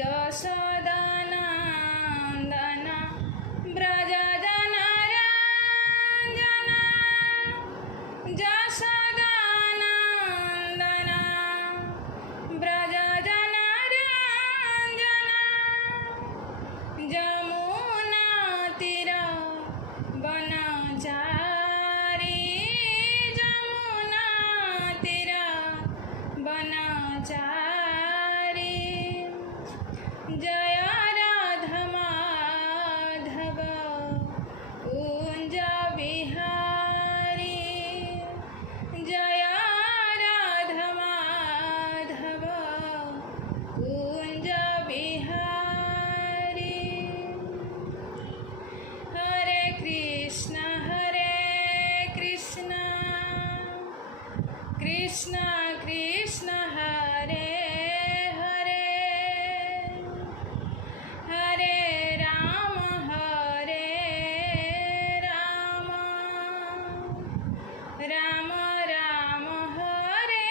जशोदानन्दन व्रजजनरञ्जन जशोदानन्दन व्रजजनरञ्जन जमुनातीर वनचारी जमुनातीर वनचारी जय राधा माधव कुंज बिहारी जय राधा माधव कुंज बिहारी हरे कृष्ण कृष्ण कृष्ण हरे हरे हरे राम राम राम हरे हरे हरे कृष्ण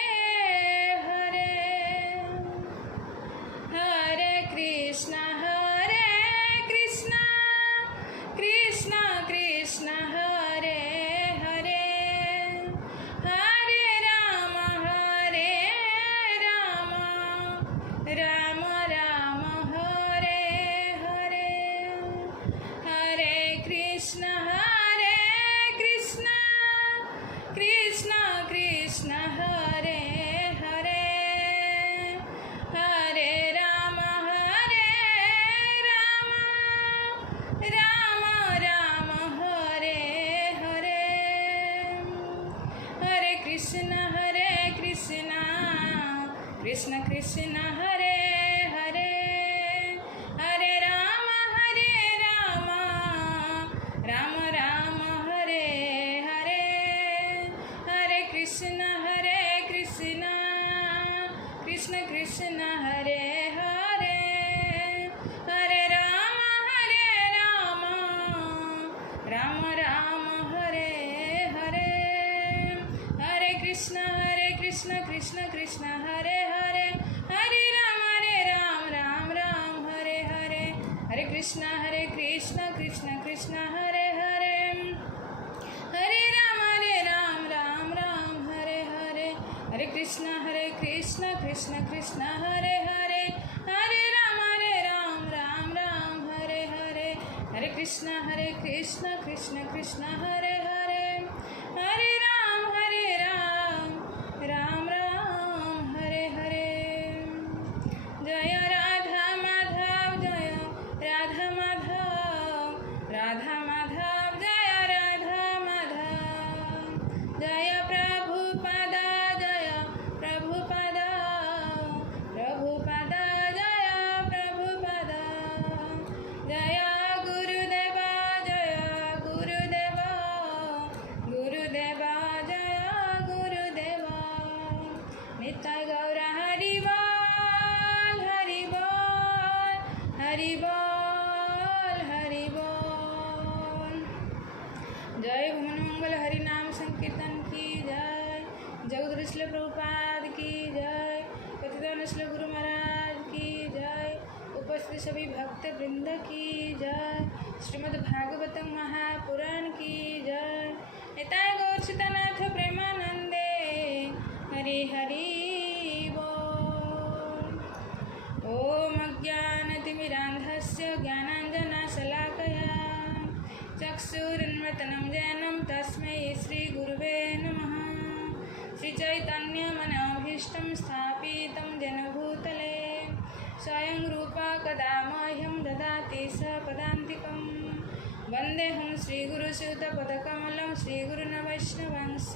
कृष्ण कृष्ण हरे हरे हरे राम राम राम हरे हरे हरे कृष्ण कृष्ण कृष्ण हरे हरे हरे राम राम राम हरे हरे हरे कृष्ण कृष्ण कृष्ण हरे हरे हरे राम राम राम हरे हरे हरे कृष्ण कृष्ण कृष्ण हरे हरे हरे राम राम राम हरे हरे हरे कृष्ण कृष्ण कृष्ण हरे हरे हरे राम राम राम हरे हरे हरे कृष्ण कृष्ण कृष्ण हरे हरे हरे राम राम राम हरे हरे हरे कृष्ण कृष्ण कृष्ण हरे हरे हरे राम राम राम हरे हरे हरे कृष्ण कृष्ण कृष्ण हरे हरे हरे राम राम राम हरे हरे जय राधा माधव जय राधा माधव राधा माधव जय राधा माधव जय प्रभुपद जय प्रभुपद प्रभुपद जय प्रभुपद जय गुरुदेव गुरुदेव जय गुरुदेव नित्य गौर हरि बोल हरि बोल हरि बोल हरि बोल जय भुवन मंगल हरि नाम संकीर्तन की जय जगत श्री प्रभुपाद की जय पतितान श्री गुरु महाराज की जय उपस्थित सभी भक्त वृंद की जय श्रीमद् भागवतम महापुराण की जय निताय गौर सीतानाथ प्रेमानंदे हरि हरि बोल ओम अज्ञानतिमिरान्धस्य ज्ञानाञ्जनशलाकया चक्षुरुन्मिलितं येन तस्मै श्रीगुरुवे नमः श्रीचैतन्यमनोभीष्टं स्थापितं येन भूतले स्वयं रूपा कदा मह्यं ददाति स पदान्तिकं वन्देऽहं श्रीगुरुसूतपदकमलं श्रीगुरुन् वैष्णवांश्च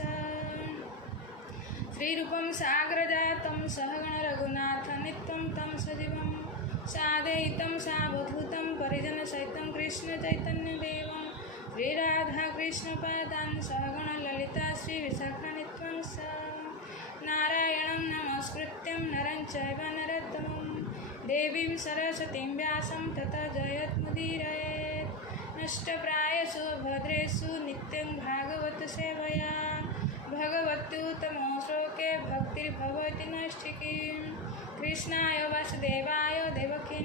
श्रीरूपं साग्रजातं सहगण रघुनाथनित्यं तं सजीवं सादयितं सावधूतं परिजनसहितं कृष्णचैतन्यदेवं श्रीराधाकृष्णपादान् सहगण ललिता श्रीविशाखान्वितं स नारायणं नमस्कृत्यं नरं चैव नरोत्तमं देवीं सरस्वतीं व्यासं ततो जयमुदीरयेत् नष्टप्रायसु भद्रेषु नित्यं भागवत सेवया भगवत्युत्तमो श्लोके भक्तिर्भवति नैष्ठिकी कृष्णाय वासुदेवाय देवकी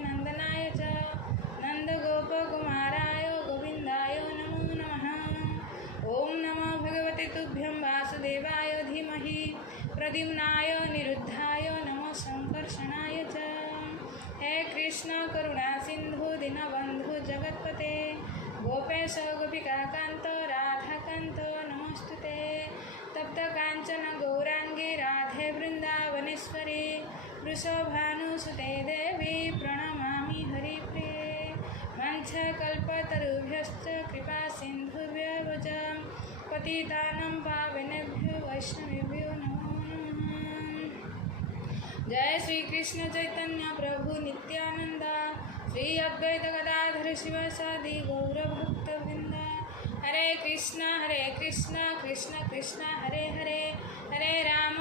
कृष्ण करुणा सिंधु दीनबंधु जगत्पते गोपेश गोपिकान्त राधाकान्त नमोस्तुते तप्त कांचन गौरांगी राधे वृंदावनेश्वरी वृषभानुसुते देवी प्रणमामि हरिप्रिये वंशकल्पतरुभ्यश्च कृपा सिन्धुभ्यः च पतितानां पावनेभ्यो वैष्णवेभ्यो नमो नमः। जय श्री कृष्ण चैतन्य प्रभु नित्यानंद श्री अद्वैत गदाधर शिवासादि गौरभक्तवृंद। हरे कृष्ण कृष्ण कृष्ण हरे हरे हरे राम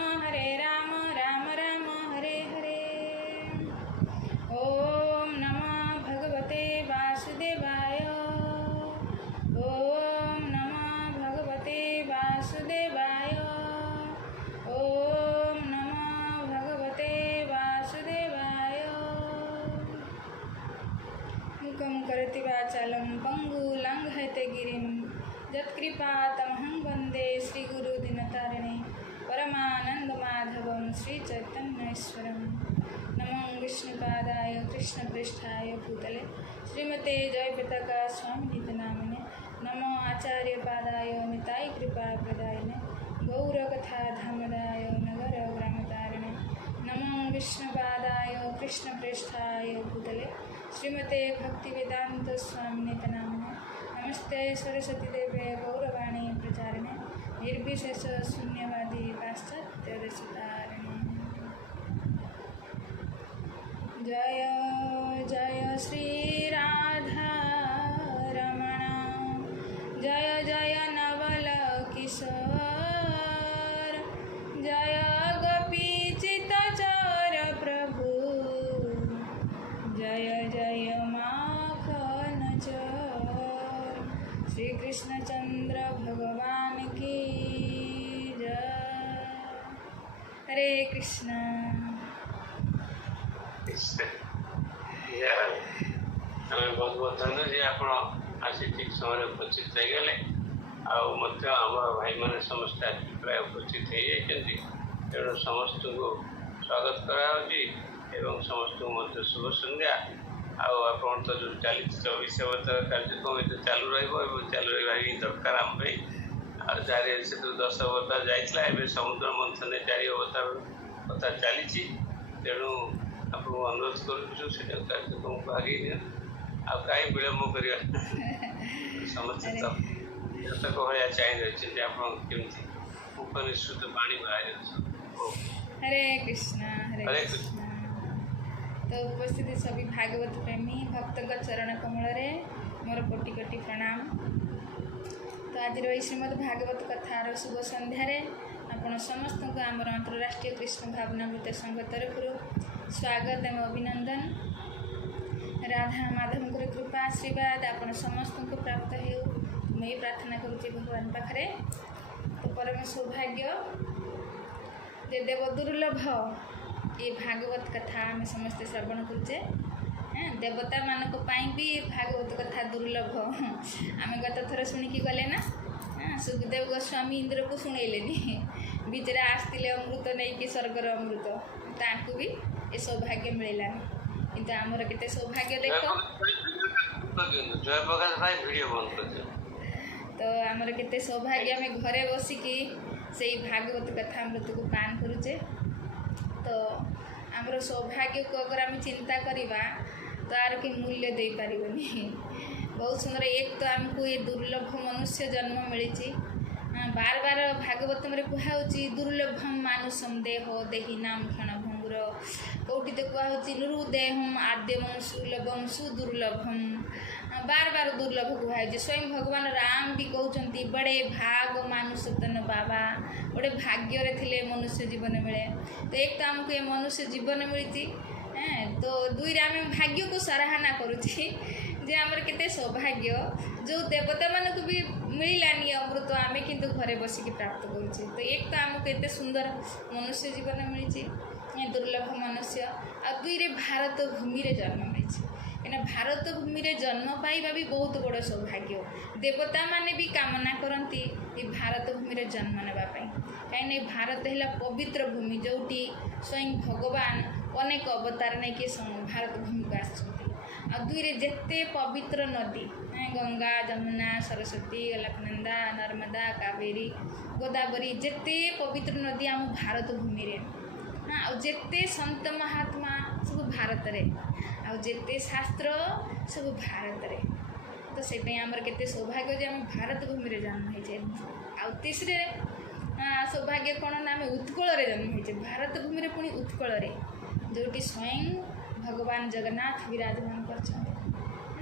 राम राम हरे हरे। ओम नमो भगवते वासुदेवाय। ओम नमो भगवते वासुदेवाय। ओम नमो भगवते वासुदेवाय। मुखं करोति वाचालं पङ्गुलङ्घयते गिरिं यत्कृपातमहं वन्दे श्रीगुरुदीनतारिणे परमानन्दमाधवं श्रीचैतन्येश्वरं। नमो विष्णुपादाय कृष्णपृष्ठाय भूतले श्रीमते जयपताका स्वामिनिति नामिने नमो आचार्यपादाय निताय कृपाप्रदायिने गौरकथाधामदाय नगरग्रामतारिणे नमो विष्णुपादाय कृष्णपृष्ठाय भूतले श्रीमते भक्तिवेदांत स्वामिनिति नामिने नमस्ते सरस्वती देवे गौरवाणी प्रचारिणे निर्विशेष शून्यवादी पाश्चात्यदेशतारिणे। जय जय श्री राधा रमण जय जय नवल किशोर जय गोपी चितचर प्रभु जय जय माखन चोर श्री कृष्णचंद्र भगवान की जय। हरे कृष्ण। आम बहुत बहुत धन्यवाद जी आप आसी ठीक समय उपस्थित हो गले आम भाई मैंने समस्त आज प्राय उपस्थित हो तेणु समस्त को स्वागत कराऊँगी एवं समस्त को शुभ संध्या आप तो जो चली 24 अवतार कार्यक्रम ये चालू चालू रहा ही दरकार आम जारी से तो 10 अवतार जाइए समुद्र मंथन 4 अवतार कथा चली तेणु आपको अनुरोध करूँ से कार्यक्रम को आगे कहीं विलम्ब कर समस्त जतक भाया चाह रही आपमि उपनिश्रुत वाणी बाहर। हरे कृष्ण हरे कृष्ण। तो उपस्थित सभी भागवत प्रेमी भक्त चरण कमल मोर कोटि कोटि प्रणाम। तो आज श्रीमद् भागवत कथार शुभ संध्यार आपण समस्त को आमर अंतरराष्ट्रीय कृष्ण भावनामृत संघ तरफ स्वागत एवं अभिनंदन। राधा माधव कृपा आशीर्वाद आपण समस्त को प्राप्त हो मैं प्रार्थना करुच्ची भगवान पाखे। तो परम सौभाग्य जे देव दुर्लभ ये भागवत कथा आम समस्ते श्रवण करुचे देवता मानक भी भागवत कथा दुर्लभ। आम गत थर शुणिकी गले ना सुखदेव गोस्वामी इंद्र को शुणेलेनी बिचरा आसते अमृत नहीं कि स्वर्गर अमृत ताकू भी ये सौभाग्य मिललानी किंतु आमर केते सौभाग्य देख तो आमर केते सौभाग्य आम घरे बसिकी से भागवत कथा अमृत को पान करुचे। तो आमर सौभाग्य को अगर आम चिंता करवा तो आर कि मूल्य दे पारिबनी। बहुत सुंदर एक तो आमको ये दुर्लभ मनुष्य जन्म मिली बार बार भागवत में कहुच्छी दुर्लभम मानुषम देह देहीनाम क्षण भंगुर कौटी तो कहुच्छी नृदेहम आद्यम सुलभम सुदुर्लभम बार बार दुर्लभ कहुच्छी। स्वयं भगवान राम भी कहते बड़े भाग मानुष तन बाबा बड़े भाग्य थे मनुष्य जीवन मिले। तो एक तो आमको ये मनुष्य जीवन मिली तो दुई आम भाग्य को सराहना करुच्छी जे आमर केते सौभाग्य जो देवता मानक भी मिलानी अमृत आम किंतु घरे बसिकी प्राप्त करुचे। तो एक तो आमको एते सुंदर मनुष्य जीवन मिली दुर्लभ मनुष्य आ दुई रे भारत भूमि रे जन्म मिली कहीं भारत भूमि रे जन्म पाइबा भी बहुत बड़ सौभाग्य। देवता माने भी कामना करती भारत भूमि रे जन्म नापी कहीं भारत है पवित्र भूमि जोटी स्वयं भगवान ଅନେକ ଅବତାର ନେଇକି ଭାରତ ଭୂମିକୁ ଆସିଛନ୍ତି। ଆଉ ଦୁଇରେ ଯେତେ ପବିତ୍ର ନଦୀ ଗଙ୍ଗା, ଯମୁନା, ସରସ୍ୱତୀ, ଅଲକନନ୍ଦା, ନର୍ମଦା, କାବେରୀ, ଗୋଦାବରୀ, ଯେତେ ପବିତ୍ର ନଦୀ ଆମ ଭାରତ ଭୂମିରେ, ଆଉ ଯେତେ ସନ୍ଥ ମହାତ୍ମା ସବୁ ଭାରତରେ, ଆଉ ଯେତେ ଶାସ୍ତ୍ର ସବୁ ଭାରତରେ। ତ ସେଇପାଇଁ ଆମର କେତେ ସୌଭାଗ୍ୟ ଯେ ଆମେ ଭାରତ ଭୂମିରେ ଜନ୍ମ ହେଇଛେ। ଆଉ ତିସରେ ସୌଭାଗ୍ୟ କ'ଣ ନା ଆମେ ଉତ୍କଳରେ ଜନ୍ମ ହେଇଛେ, ଭାରତ ଭୂମିରେ ପୁଣି ଉତ୍କଳରେ, ଯେଉଁଠି ସ୍ୱୟଂ ଭଗବାନ ଜଗନ୍ନାଥ ବିରାଜମାନ କରିଛନ୍ତି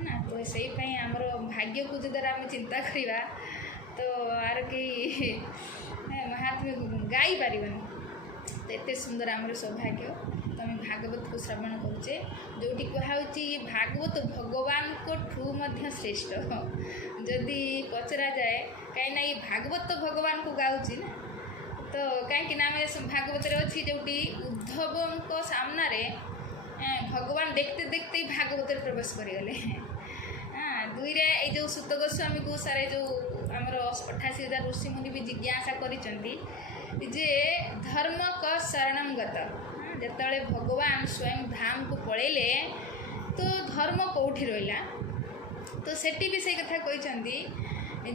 ନା। ତ ସେଇପାଇଁ ଆମର ଭାଗ୍ୟକୁ ଯଦି ଆମେ ଚିନ୍ତା କରିବା ତ ଆର କେହି ମହାତ୍ମ୍ୟ ଗାଇ ପାରିବନି। ତ ଏତେ ସୁନ୍ଦର ଆମର ସୌଭାଗ୍ୟ। ତ ଆମେ ଭାଗବତକୁ ଶ୍ରବଣ କରୁଛେ, ଯେଉଁଠି କୁହାହେଉଛି ଭାଗବତ ଭଗବାନଙ୍କଠୁ ମଧ୍ୟ ଶ୍ରେଷ୍ଠ। ଯଦି ପଚରାଯାଏ କାହିଁକିନା ଏ ଭାଗବତ ଭଗବାନଙ୍କୁ ଗାଉଛି ନା, ତ କାହିଁକିନା ଆମେ ଭାଗବତରେ ଅଛି ଯେଉଁଠି ଉଦ୍ଧବଙ୍କ ସାମ୍ନାରେ ଭଗବାନ ଦେଖତେ ଦେଖତେ ଭାଗବତରେ ପ୍ରବେଶ କରିଗଲେ। ଦୁଇରେ ଏଇ ଯେଉଁ ସୁତ ଗୋସ୍ୱାମୀକୁ ସାରେ ଯେଉଁ ଆମର 88,000 ଋଷିମୁନି ବି ଜିଜ୍ଞାସା କରିଛନ୍ତି ଯେ ଧର୍ମ କ ଶରଣଂ ଗତ, ଯେତେବେଳେ ଭଗବାନ ସ୍ୱୟଂ ଧାମକୁ ପଳେଇଲେ ତ ଧର୍ମ କେଉଁଠି ରହିଲା? ତ ସେଠି ବି ସେଇ କଥା କହିଛନ୍ତି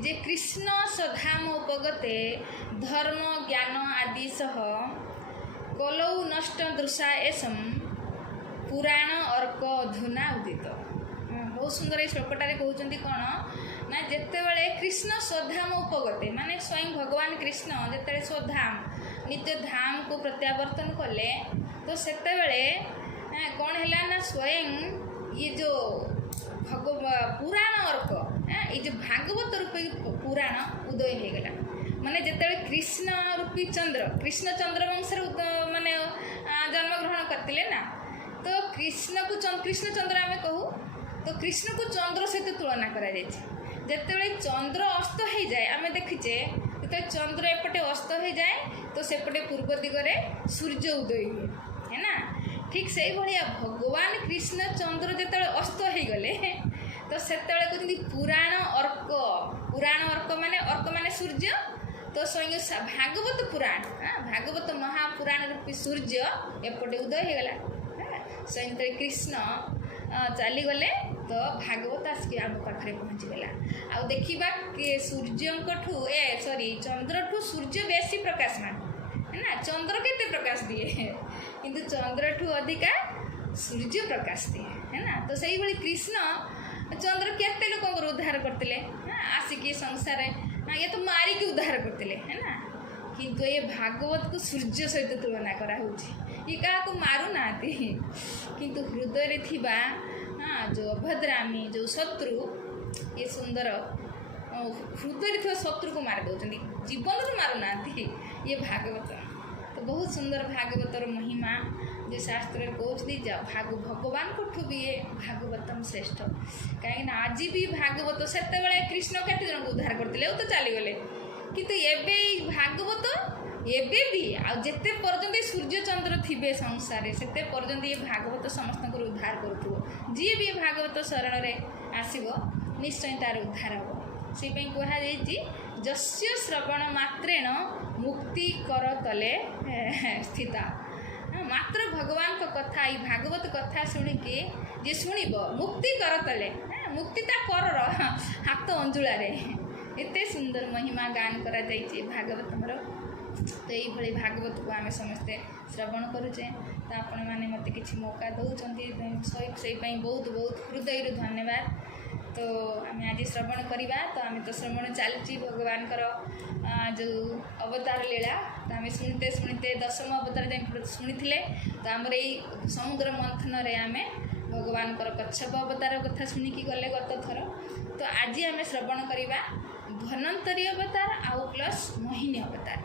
ଯେ କୃଷ୍ଣ ସ୍ୱଧାମ ଉପଗତେ ଧର୍ମ ଜ୍ଞାନ ଆଦି ସହ କଲৌ ନଷ୍ଟ ଦୃଶା ଏସମ୍ ପୁରାଣ ଅର୍କ ଅଧୁନା ଉଦିତ। ବହୁତ ସୁନ୍ଦର ଏଇ ଶ୍ଲୋକଟାରେ କହୁଛନ୍ତି କ'ଣ ନା, ଯେତେବେଳେ କୃଷ୍ଣ ସ୍ୱଧାମ ଉପଗତେ ମାନେ ସ୍ୱୟଂ ଭଗବାନ କୃଷ୍ଣ ଯେତେବେଳେ ସ୍ୱଧାମ ନିଜ ଧାମକୁ ପ୍ରତ୍ୟାବର୍ତ୍ତନ କଲେ ତ ସେତେବେଳେ କ'ଣ ହେଲା ନା ସ୍ୱୟଂ ଇଏ ଯେଉଁ ପୁରାଣ ଅର୍କ ଏଇ ଯେଉଁ ଭାଗବତ ରୂପୀ ପୁରାଣ ଉଦୟ ହୋଇଗଲା। ମାନେ ଯେତେବେଳେ କୃଷ୍ଣ ରୂପୀ ଚନ୍ଦ୍ର, କୃଷ୍ଣ ଚନ୍ଦ୍ର ବଂଶରେ ମାନେ ଜନ୍ମଗ୍ରହଣ କରିଥିଲେ ନା, ତ କୃଷ୍ଣକୁ କୃଷ୍ଣଚନ୍ଦ୍ର ଆମେ କହୁ, ତ କୃଷ୍ଣକୁ ଚନ୍ଦ୍ର ସହିତ ତୁଳନା କରାଯାଇଛି। ଯେତେବେଳେ ଚନ୍ଦ୍ର ଅସ୍ତ ହୋଇଯାଏ ଆମେ ଦେଖିଛେ, ଯେତେବେଳେ ଚନ୍ଦ୍ର ଏପଟେ ଅସ୍ତ ହୋଇଯାଏ ତ ସେପଟେ ପୂର୍ବ ଦିଗରେ ସୂର୍ଯ୍ୟ ଉଦୟ ହୁଏ ନା। ଠିକ୍ ସେଇଭଳିଆ ଭଗବାନ କୃଷ୍ଣ ଚନ୍ଦ୍ର ଯେତେବେଳେ ଅସ୍ତ ହୋଇଗଲେ ତ ସେତେବେଳେ କହୁଛନ୍ତି ପୁରାଣ ଅର୍କ। ପୁରାଣ ଅର୍କ ମାନେ ସୂର୍ଯ୍ୟ। ତ ସ୍ୱୟଂ ଭାଗବତ ପୁରାଣ, ଭାଗବତ ମହାପୁରାଣ ରୂପୀ ସୂର୍ଯ୍ୟ ଏପଟେ ଉଦୟ ହୋଇଗଲା। ସ୍ୱୟଂ ଯେତେବେଳେ କୃଷ୍ଣ ଚାଲିଗଲେ ତ ଭାଗବତ ଆସିକି ଆମ ପାଖରେ ପହଞ୍ଚିଗଲା। ଆଉ ଦେଖିବା ସୂର୍ଯ୍ୟଙ୍କଠୁ ଚନ୍ଦ୍ରଠୁ ସୂର୍ଯ୍ୟ ବେଶୀ ପ୍ରକାଶମାନ ନା। ଚନ୍ଦ୍ର କେତେ ପ୍ରକାଶ ଦିଏ, କିନ୍ତୁ ଚନ୍ଦ୍ରଠୁ ଅଧିକା ସୂର୍ଯ୍ୟ ପ୍ରକାଶ ଦିଏ ହେଲା। ତ ସେଇଭଳି କୃଷ୍ଣ ଚନ୍ଦ୍ର କେତେ ଲୋକଙ୍କର ଉଦ୍ଧାର କରିଥିଲେ ଆସିକି ସଂସାରରେ, ଇଏ ତ ମାରିକି ଉଦ୍ଧାର କରିଥିଲେ ହେଲା। କିନ୍ତୁ ଏ ଭାଗବତକୁ ସୂର୍ଯ୍ୟ ସହିତ ତୁଳନା କରାହେଉଛି। ଇଏ କାହାକୁ ମାରୁନାହାନ୍ତି, କିନ୍ତୁ ହୃଦୟରେ ଥିବା ଯେଉଁ ଅଭଦ୍ରାମୀ ଯେଉଁ ଶତ୍ରୁ, ଇଏ ସୁନ୍ଦର ହୃଦୟରେ ଥିବା ଶତ୍ରୁକୁ ମାରି ଦେଉଛନ୍ତି, ଜୀବନରୁ ମାରୁନାହାନ୍ତି। ଇଏ ଭାଗବତ। ତ ବହୁତ ସୁନ୍ଦର ଭାଗବତର ମହିମା ଯେ ଶାସ୍ତ୍ରରେ କହୁଛନ୍ତି ଭଗବାନଙ୍କଠୁ ବି ଏ ଭାଗବତମ ଶ୍ରେଷ୍ଠ। କାହିଁକିନା ଆଜି ବି ଭାଗବତ, ସେତେବେଳେ କୃଷ୍ଣ କେତେ ଜଣଙ୍କୁ ଉଦ୍ଧାର କରିଥିଲେ, ଆଉ ତ ଚାଲିଗଲେ, କିନ୍ତୁ ଏବେ ଭାଗବତ ଏବେ ବି ଆଉ ଯେତେ ପର୍ଯ୍ୟନ୍ତ ସୂର୍ଯ୍ୟ ଚନ୍ଦ୍ର ଥିବେ ସଂସାରରେ ସେତେ ପର୍ଯ୍ୟନ୍ତ ଏ ଭାଗବତ ସମସ୍ତଙ୍କର ଉଦ୍ଧାର କରୁଥିବ। ଯିଏ ବି ଏ ଭାଗବତ ଶରଣରେ ଆସିବ ନିଶ୍ଚୟ ତାର ଉଦ୍ଧାର ହେବ। ସେଇପାଇଁ କୁହାଯାଇଛି ଯସ୍ୟ ଶ୍ରବଣ ମାତ୍ରେଣ ମୁକ୍ତି କର ତଲେ ସ୍ଥିତ। ମାତ୍ର ଭଗବାନଙ୍କ କଥା, ଏଇ ଭାଗବତ କଥା ଶୁଣିକି ଯିଏ ଶୁଣିବ ମୁକ୍ତି କର ତଲେ, ମୁକ୍ତି ତା କରର ହାତ ଅଞ୍ଜୁଳାରେ। ଏତେ ସୁନ୍ଦର ମହିମା ଗାନ କରାଯାଇଛି ଭାଗବତଙ୍କର। ତ ଏଇଭଳି ଭାଗବତକୁ ଆମେ ସମସ୍ତେ ଶ୍ରବଣ କରୁଛେ। ତ ଆପଣମାନେ ମୋତେ କିଛି ମୌକା ଦେଉଛନ୍ତି, ସେଇପାଇଁ ବହୁତ ବହୁତ ହୃଦୟରୁ ଧନ୍ୟବାଦ। ତ ଆମେ ଆଜି ଶ୍ରବଣ କରିବା। ତ ଆମେ ତ ଶ୍ରବଣ ଚାଲିଛି ଭଗବାନଙ୍କର ଯେଉଁ ଅବତାର ଲୀଳା। ତ ଆମେ ଶୁଣିତେ ଦଶମ ଅବତାର ଯାଇ ଶୁଣିଥିଲେ। ତ ଆମର ଏଇ ସମୁଦ୍ର ମନ୍ଥନରେ ଆମେ ଭଗବାନଙ୍କର କଚ୍ଛପ ଅବତାର କଥା ଶୁଣିକି ଗଲେ ଗତ ଥର। ତ ଆଜି ଆମେ ଶ୍ରବଣ କରିବା ଧନ୍ୱନ୍ତରୀ ଅବତାର ଆଉ ପ୍ଲସ୍ ମୋହିନୀ ଅବତାର।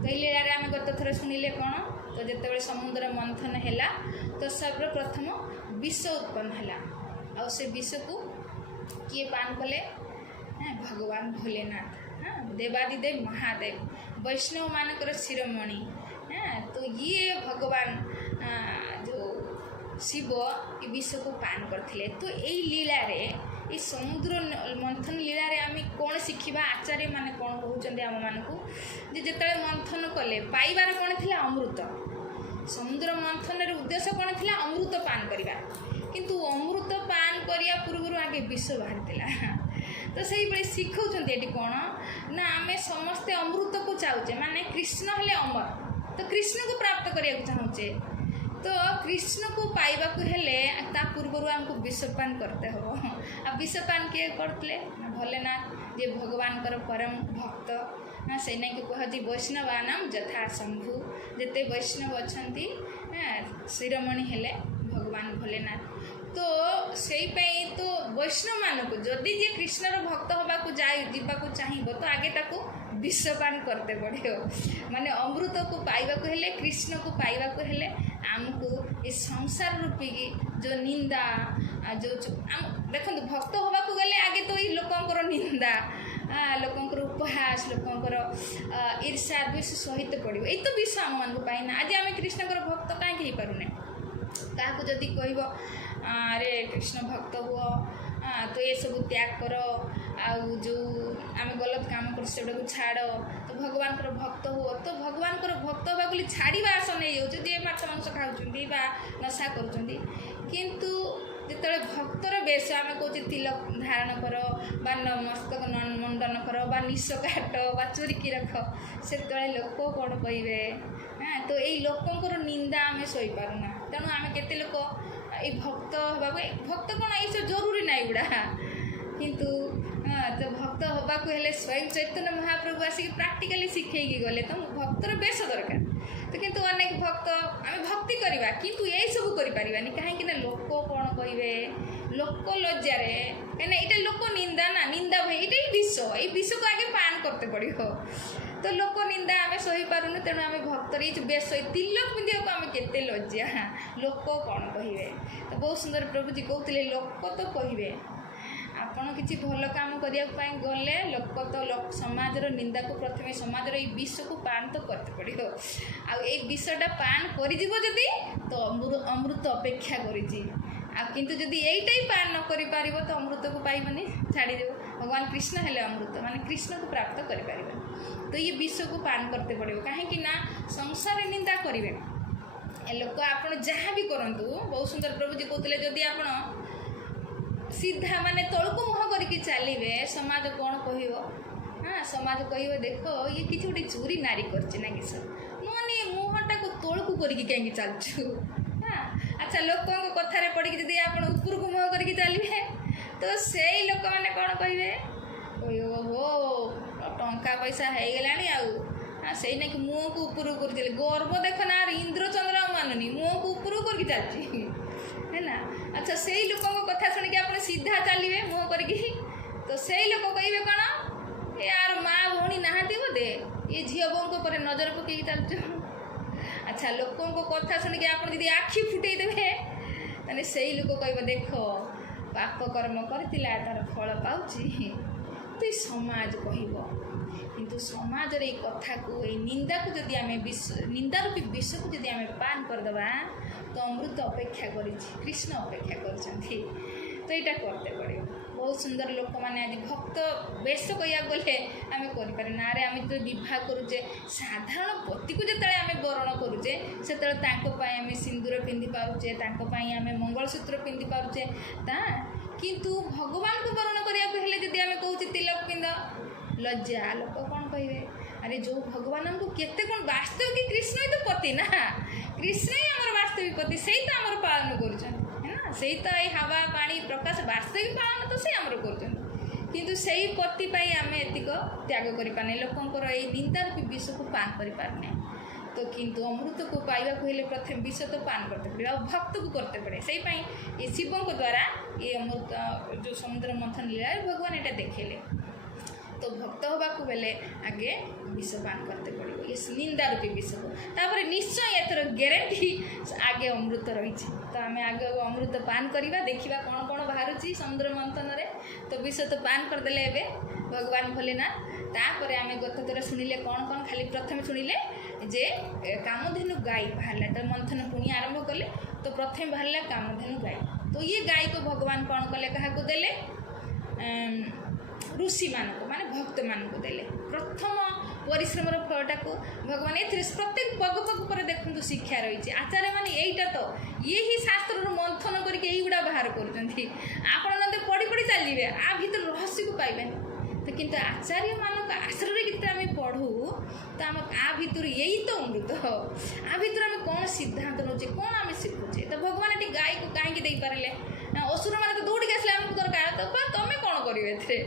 ତ ଏଇ ଲୀଳାରେ ଆମେ ଗତ ଥର ଶୁଣିଲେ କ'ଣ, ତ ଯେତେବେଳେ ସମୁଦ୍ର ମନ୍ଥନ ହେଲା ତ ସର୍ବପ୍ରଥମ ବିଷ ଉତ୍ପନ୍ନ ହେଲା। ଆଉ ସେ ବିଷକୁ କିଏ ପାନ କଲେ? ଭଗବାନ ଭୋଲେନାଥ, ଦେବାଦିଦେବ ମହାଦେବ, ବୈଷ୍ଣବମାନଙ୍କର ଶିରୋମଣି। ତ ଇଏ ଭଗବାନ ଯେଉଁ ଶିବ ଏ ବିଷକୁ ପାନ କରିଥିଲେ। ତ ଏଇ ଲୀଳାରେ, ଏଇ ସମୁଦ୍ର ମନ୍ଥନ ଲୀଳାରେ ଆମେ କ'ଣ ଶିଖିବା? ଆଚାର୍ଯ୍ୟମାନେ କ'ଣ କହୁଛନ୍ତି ଆମମାନଙ୍କୁ ଯେ ଯେତେବେଳେ ମନ୍ଥନ କଲେ ପାଇବାର କ'ଣ ଥିଲା? ଅମୃତ। समुद्र मंथन उद्देश्य कौन थी अमृत पान करवा किंतु अमृत पान करने पूर्व आगे विष बाहरी तो से भाई शिखौंट ये कौन ना आम समस्ते अमृत को चाहूचे माने कृष्ण हेले अमर तो कृष्ण को प्राप्त करने चाहूचे तो कृष्ण को पाइबा हेले ता पूर्व आमको विषपान करते हो आ विषपान किए करते भोलेनाथ जे भगवान परम भक्त हाँ से ना कि कह वैष्णवानाम यथा शंभु जिते वैष्णव अच्छा शिरोमणि हेले भगवान भोलेनाथ तो से तो वैष्णव मानक जदि जे कृष्णर भक्त होबाकू जावाकू चाहिए तो आगे ताको विषपान करते पड़ो माने अमृत को पाइबाकू हेले कृष्ण को पाइबाकू हेले आमको ये संसार रूपी की जो निंदा जो देखो भक्त होबाकू गले आगे तो ये लोकंकर निंदा लोकंकर उपहास लोकंकर ईर्ष्या द्वेष सहित पड़ो ये तो विष आम मान पाइना आज आम कृष्णकर भक्त कहीं पारुने क्या जदि कह अरे कृष्ण भक्त हुआ तो ये सब त्याग कर जो आम गलत काम कर छाड़ तो भगवान भक्त हुआ तो भगवान भक्त हवा बोली छाड़ा आस नहीं जाऊँ माछ मांस खाऊँ नशा करुँच किंतु जिते भक्तर बेश आम कहे तिलक धारण कर मस्तक मंडन कर निश काट चोरिकी रख से लोक कौन कहे हाँ तो यही लोकंर निंदा आम सहीपारूना तेणु आम केते लोक ये भक्त हवा भक्त कौन ये सब जरूरी ना गुड़ा किंतु तो भक्त हवाक हेले स्वयं चैतन्य महाप्रभु आसिक प्राक्टिकली शिखेकी गले तो भक्तर बेश दरकार तो किंतु अनेक भक्त आम भक्ति करवा किंतु यही सब करें कहीं लोक कौन कहे लोक लज्जार कहीं यहाँ लोक निंदा ना निंदा भाई ये विष ये विष को आगे पान करते पड़ो तो लोक निंदा आम सही पारुन तेणु आम भक्तर ये बेश तिलक पिंधा आम केते लज्जा लोक कौन कहे तो बहुत सुंदर प्रभुजी कहते लोक तो कहे आपड़ किसी भल काम करने गले लोक तो समाजर निंदा को प्रथम समाजर ये विष को पान तो करते पड़ो आई विषटा पान कर तो अमृत अपेक्षा किंतु जदि यहीटा ही पान न कर पार तो अमृत को पाइबनी छाड़देव भगवान कृष्ण हेले अमृत माने कृष्ण को प्राप्त कर तो ये विष को पान करते पड़ो कहीं संसार निंदा करेंगे लोक आप जहाँ भी करूँ बहुत सुंदर प्रभुजी कहते जदि आप सीधा माने तलको मुह करके चलिए समाज कौन कह हाँ समाज कह देख ये किसी गोटे चोरी नारी करना किस मैंने मुहटा को तलको करके कहीं चलचु हाँ अच्छा लोकों कथार पड़ी जब आप ऊपर को मुह करके चलिए तो से लोक मैंने कौन कहे हो टंका पैसा हो गला हाँ से ना कि मुँह को ऊपर कर गर्व देख ना इंद्रचंद्र मानुनी मुँह को ऊपर करके चलती है ना अच्छा से लोकों कथा शुणिक आप सीधा चलिए मुँह करके तो से लोक कहे कौन यार माँ भौणी नहांती बोधे ये झील बों पर नजर पकई चलु अच्छा लोकों कथा शुणिक आप आखि फुटे देवे ताने से लोक कह देख पाप कर्म करथिला तार फल पाउछि तो ये समाज कह किंतु समाज रे कथा को निंदा को जदि आम निंदा रूपी विष को जदि आम पान करदे तो अमृत अपेक्षा कृष्ण अपेक्षा तो यहाँ करते पड़ो बहुत सुंदर लोक मैंने आज भक्त बेश कह गले आम करें ना आम जो बहुत करुचे साधारण पति को जिते आम वरण करुचे से आम सिंदूर पिंधि पारुचे आम मंगलसूत्र पिंधि पारुचे किंतु भगवान को वरण करने जदि आम कहूँ तिलक पिंध लज्जा लोक कौन कहे अरे जो भगवान को केते कौन वास्तविक कृष्ण ही तो पति ना कृष्ण ही आम वास्तविक पति से तो आम पालन कर से तो ये हवा पानी प्रकाश वास्तविक पालन तो से आमर कर किंतु से पति पाई आम एतिक त्याग करें लोकंर ये निंदा रूपी विष को पान कर तो किंतु अमृत को पाइबा हेले प्रथम विष तो पान करते पड़े और भक्त को करते पड़े से ये शिवों द्वारा ये अमृत जो समुद्र मंथन लीला भगवान यहाँ देखेले तो भक्त होबाकू बेले आगे विष पान करते पड़ो ये निंदा रूपी विष को तापर निश्चय एथर ग्यारंटी आगे अमृत रही तो आम आगे अमृत पान करवा देखा कौन कौन बाहर समुद्र मंथन तो विष तो पान करदे ए भगवान भोलेनाथ तापर आम गत थर शुणिले कौन कौन खाली प्रथम शुणिले जे कामधेनु गाई बाहर तो मंथन पुणी आरंभ कले तो प्रथम बाहर कामधेनु गाई तो ये गाई को भगवान कौन कले क्या देले ऋषि मानक माने भक्त मानक देले प्रथम ପରିଶ୍ରମର ଫଳଟାକୁ ଭଗବାନ ଏଥିରେ ପ୍ରତ୍ୟେକ ପଗ ପଗ ପରେ ଦେଖନ୍ତୁ ଶିକ୍ଷା ରହିଛି। ଆଚାର୍ଯ୍ୟମାନେ ଏଇଟା ତ ଇଏ ହିଁ ଶାସ୍ତ୍ରରୁ ମନ୍ଥନ କରିକି ଏଇଗୁଡ଼ା ବାହାର କରୁଛନ୍ତି। ଆପଣ ନହେଲେ ପଢ଼ି ପଢ଼ି ଚାଲିବେ, ଆ ଭିତରେ ରହସ୍ୟକୁ ପାଇବେନି। ତ କିନ୍ତୁ ଆଚାର୍ଯ୍ୟମାନଙ୍କ ଆଶ୍ରୟରେ ଯେତେବେଳେ ଆମେ ପଢ଼ୁ ତ ଆମ ଆ ଭିତରୁ ଏଇ ତ ଅମୃତ, ଆ ଭିତରୁ ଆମେ କ'ଣ ସିଦ୍ଧାନ୍ତ ନେଉଛେ, କ'ଣ ଆମେ ଶିଖୁଛେ। ତ ଭଗବାନ ଏଠି ଗାଈକୁ କାହିଁକି ଦେଇପାରିଲେ? ଅସୁରମାନେ ତ ଦୌଡ଼ିକି ଆସିଲେ ଆମକୁ ଦରକାର, ତ ତମେ କ'ଣ କରିବ ଏଥିରେ?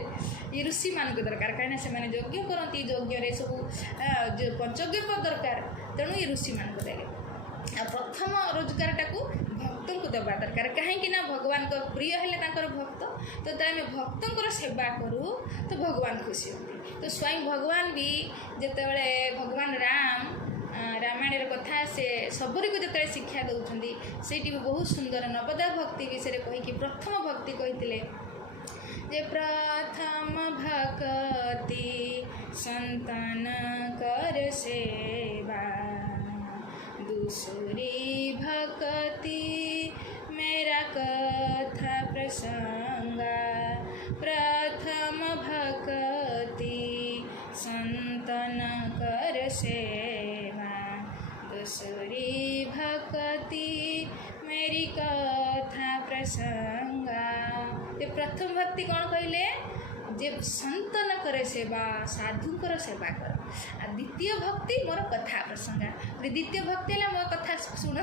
ଏ ଋଷିମାନଙ୍କୁ ଦରକାର, କାହିଁକିନା ସେମାନେ ଯଜ୍ଞ କରନ୍ତି, ଯଜ୍ଞରେ ସବୁ ପଞ୍ଚଗବ୍ୟ ଦରକାର, ତେଣୁ ଏ ଋଷିମାନଙ୍କୁ ଦେଲେ। ଆଉ ପ୍ରଥମ ରୋଜଗାରଟାକୁ ଭକ୍ତଙ୍କୁ ଦେବା ଦରକାର, କାହିଁକି ନା ଭଗବାନଙ୍କ ପ୍ରିୟ ହେଲେ ତାଙ୍କର ଭକ୍ତ। ତ ଯେତେବେଳେ ଆମେ ଭକ୍ତଙ୍କର ସେବା କରୁ ତ ଭଗବାନ ଖୁସି ହୁଅନ୍ତି। ତ ସ୍ୱୟଂ ଭଗବାନ ବି ଯେତେବେଳେ ଭଗବାନ ରାମାୟଣର କଥା ସେ ଶବରୀକୁ ଯେତେବେଳେ ଶିକ୍ଷା ଦେଉଛନ୍ତି, ସେଇଠି ବି ବହୁତ ସୁନ୍ଦର ନବଦା ଭକ୍ତି ବିଷୟରେ କହିକି ପ୍ରଥମ ଭକ୍ତି କହିଥିଲେ ଯେ ପ୍ରଥମ ଭକ୍ତି ସନ୍ତାନ କର ସେବା, दूसरी भक्ति मेरा कथा प्रसंगा, प्रथम भक्ति संतन कर सेवा, दूसरी भक्ति मेरी कथा प्रसंगा। ये प्रथम भक्ति कौन कहले? जे संतन करे सेवा, साधुकर सेवा कर। आ द्वितीय भक्ति मोर कथा प्रसंगा, द्वितीय भक्ति है मोर कथा शुण।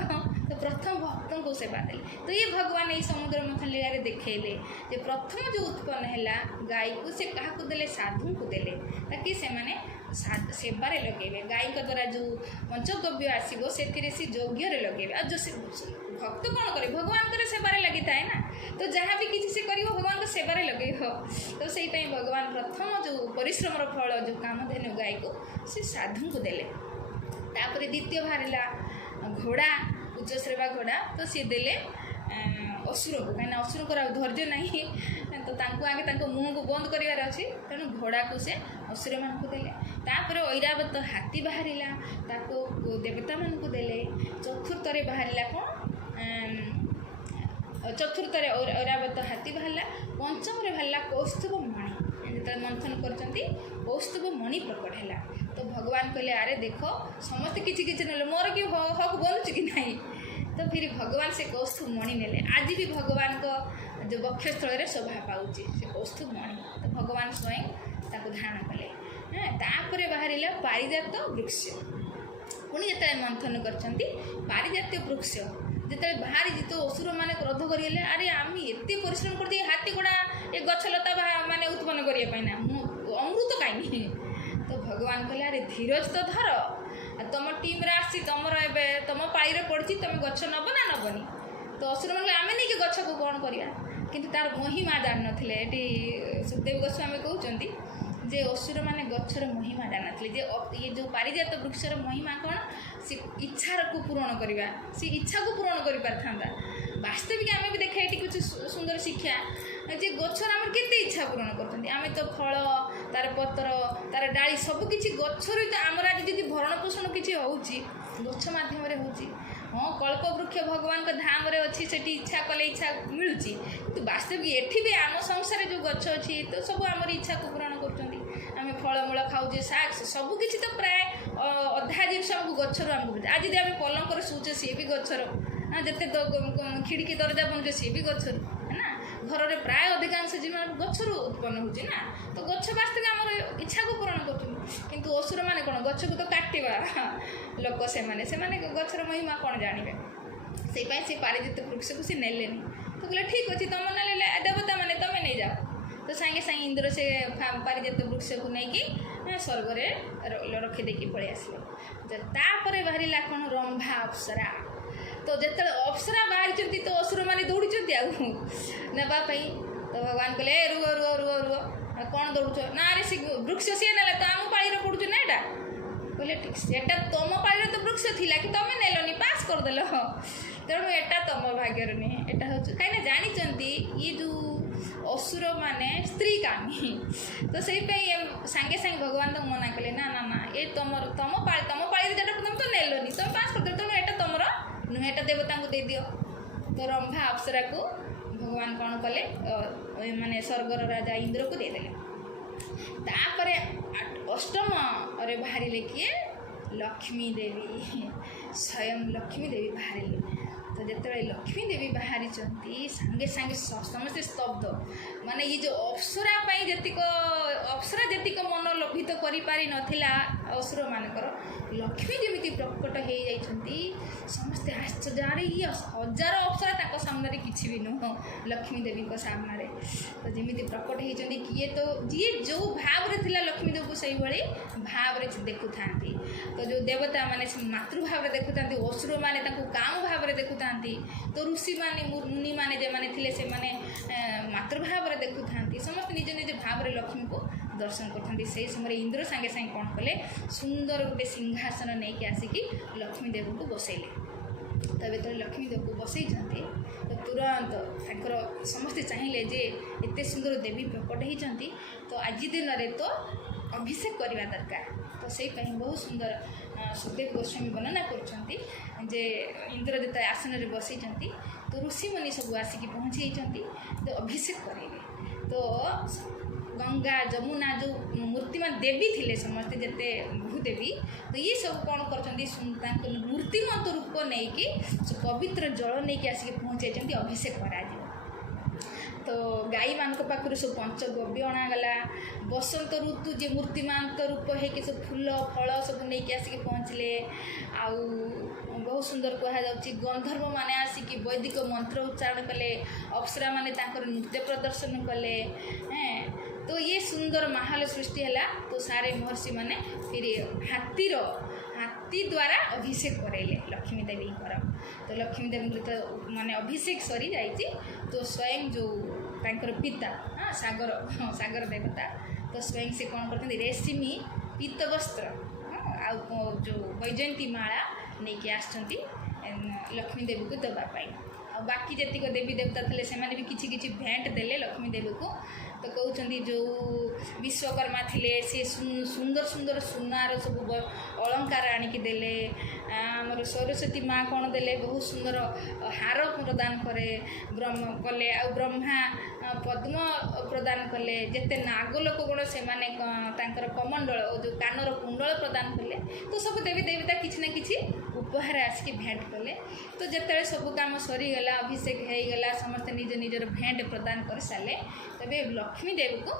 तो प्रथम भक्त को सेवा देले। तो ये भगवान ये समुद्र मंथन लीला देखेले जे प्रथम जो उत्पन्न है गाय को से क्या देले? साधु को देले, ताकि से माने सेवारे लगेबे। गाय द्वारा जो पंचगव्य आसो से यज्ञ लगेबे। और जो से भक्त कौन करे? भगवान करे सेवारे लगी थाए ना। तो जहाँ भी किसी से कर भगवान को सेवारे लगे। तो से भगवान प्रथम जो परिश्रम फल जो कामधेनु गाय को से साधु को देले। तापर द्वितीय बाहर घोड़ा, उच्च श्रेवा घोड़ा, तो सी देले असुर को, कहीं असुर को धैर्य नहीं, तो आगे मुँह को बंद करार अच्छी, तेणु घोड़ा को से असुर मान को देले। तापर ऐरावत हाथी बाहर देवता मान को देले। चतुर्थ बाहर कौन? चतुर्थ ऐरावत हाथी बाहर। पंचम बाहर कौस्तुभ मणि, जो मंथन कर कौस्तुभ मणि प्रकट है। तो भगवान कहले अरे देख समस्त किसी किसी ना मोर कि हक बनूँ कि नहीं। तो फिर भगवान से कौस्तुभ मणि नेले। आज भी भगवान को जो वक्षस्थल शोभा पाऊँ से कौस्तुभ मणि। तो भगवान स्वयं ताको धारण कले। तापर बाहर पारिजात वृक्ष। पुणी जो मंथन कर पारिजात वृक्ष जिते बाहरी तो असुर मैंने क्रोध करें अरे आम एत परिश्रम कर हाथी घोड़ा ये गछलता माने उत्पन्न करने अमृत कहीं। तो भगवान कहले अरे धीरज तो धर, तुम टीम आसी तुम तुम पाई पड़ी तुम गछ नब ना नबनी। तो असुर मान आम नहीं गछ को कौन करा, किंतु तार महिमा जान नथिले। एटी सुखदेव गोस्वामी कहते जे असुर माने गछर महिमा जान नथिले। जे ये जो पारिजात वृक्षर महिमा कौन? सी इच्छा को पूरण करवा, सी इच्छा को पूरण कर पारथा। वास्तविक आम भी देखा ये कुछ सुंदर शिक्षा जे गछर आम केते इच्छा पूरण करते। आम तो फल तार पत्र तार डाली सबकि गछर आमर आज जी भरण पोषण किसी होची गछ मध्यम होची। हाँ कल्प वृक्ष भगवान का धाम रे अच्छी से इच्छा कले इच्छा मिलूँ, तो वास्तविक एठी भी आम संसार जो गछ अच्छी तो सब आम इच्छा को पूरण कर। आम फलमूल खाऊे शाग सबकि तो प्राय अधा जिन आमको गचर आमको आज जब आम पलंकर शुचे सी भी गचर, जिते खिड़की दरजा बनुचे सी भी गचर है ना। घर में प्राय अधिकांश जीवन गचर उत्पन्न होची ना। तो गच वास्तविक आम इच्छा को पूरण कर। किंतु असुर मैंने कौन गच को तो काटा लोक से गचर महिमा कौन जानवे। से पारिजात वृक्ष को सी नेले। तो कहले ठीक अच्छे तुम ना देवता मैंने तुम नहीं जाओ। तो सांगे सांगे इंद्र से पारिजात वृक्ष को लेकिन स्वर्ग में रखी देकी पलि आसले। तापर बाहर कौन? रंभा अप्सरा। तो जिते अप्सरा बाहरी तो असुर मैंने दौड़ी नापाई। तो भगवान कहले रुह रुह रुह रुह कौन दौड़ ना अरे सी वृक्ष सी ना तो आम पाड़ी पड़ू ना यहाँ कहले ठीक से तुम पाड़ी तो वृक्ष थी कि तुम नेलनि पास करदेल। तेणु एटा तुम भाग्यर नुहे। एटा हूँ कहीं जानते ये जो असुर माने स्त्री कामी। तो से सांगे सांगे भगवान तो मना कले ना ना ना ये तुम पाड़ी जो तुम तो नेलनि तुम पास कर दे। तेणु एटा तुम नुहे, एटा देवता को दे दियो। तो रंभा अप्सरा को भगवान कौन कले माने स्वर्गर राजा इंद्र को देदेले। तापर अष्टम बाहर किए लक्ष्मी देवी स्वयं लक्ष्मी देवी बाहर तो जिते लक्ष्मी देवी बाहरी सांगे सांगे समस्ते स्तब्ध माने ये जो अप्सरा जीक अप्सरा जीक मन लोभित कर पारि नथिला असुर मानकर लक्ष्मी जमी प्रकट हो जाती समस्ते आश्चर्य ये हजार अप्सरा सामने किसी भी नुह लक्ष्मी देवी सामने तो जमी प्रकट होती किए तो जी जो भाव में लक्ष्मी देवी को सही भाव देखु था तो जो देवता माने मातृभाव देखु था असुर मैंने काम भाव देखु तो ऋषि माने मुनि माने जे माने थिले से माने मातृभाव देखु था समस्त निज निज भाव लक्ष्मी को दर्शन करते से समय इंद्र सांगे सांगे कौन कले सुंदर गोटे सिंहासन नहीं कि आसिकी लक्ष्मी देव को बसैले तब तो लक्ष्मी देव को बसई तो तुरंत ताकर समस्ते चाहिए जे एते सुंदर देवी प्रकट होती तो आज दिन में तो अभिषेक करवा दरकार तो से बहुत सुंदर सुखदेव गोस्वामी वर्णना कर इंद्र जो आसन में बसई तो ऋषि मुनि सब आसिक पहुँची तो अभिषेक करेंगे तो गंगा जमुना जो मूर्तिमान देवी थिले समस्ते जिते भूदेवी तो ये सब कौन कर मूर्तिमंत रूप नहीं कि पवित्र जल नहीं कि आसिक पहुँचाई अभिषेक करा तो गाई मान पाखु सब पंचगव्य अणागला बसंत ऋतु जे मूर्तिमान रूप है सब फूल फल सब नहीं आसिक पहुँचले आउ बहुत सुंदर कहुच्छी गंधर्व मैंने आसिक वैदिक मंत्र उच्चारण कले अप्सरा माने नृत्य प्रदर्शन कले तो ये सुंदर माहौल सृष्टि है तो सारे महर्षि मैंने फिर हाथी द्वारा अभिषेक करेले लक्ष्मी देवी तो लक्ष्मी देवी तो माने अभिषेक सरी जाइए तो स्वयं जो पिता सागर देवता तो स्वयं से कौन करते रेशमी पीत वस्त्र जो वैजयंती माला नहीं कि आसचंती लक्ष्मी देवी को देवाई बाकी जतिक देवी देवता थे से भी किसी भेंट देले लक्ष्मी देवी को तो कहते जो विश्वकर्मा थे सी सुंदर सुंदर सुनार सब अलंकार आणिकी देले आमर सरस्वती माँ कौन देले बहुत सुंदर हार प्रदान करे कले आ ब्रह्मा पद्म प्रदान कले जिते नागलोक गुण से कमंडल जो कानर कुंडल प्रदान कले तो सब देवी देवता किसी ना कि उपहार आसिक भेंट कले तो जिते सब काम सरीगला अभिषेक हो गला समस्त निज निजर भेंट प्रदान कर सारे तबे लक्ष्मी देवी को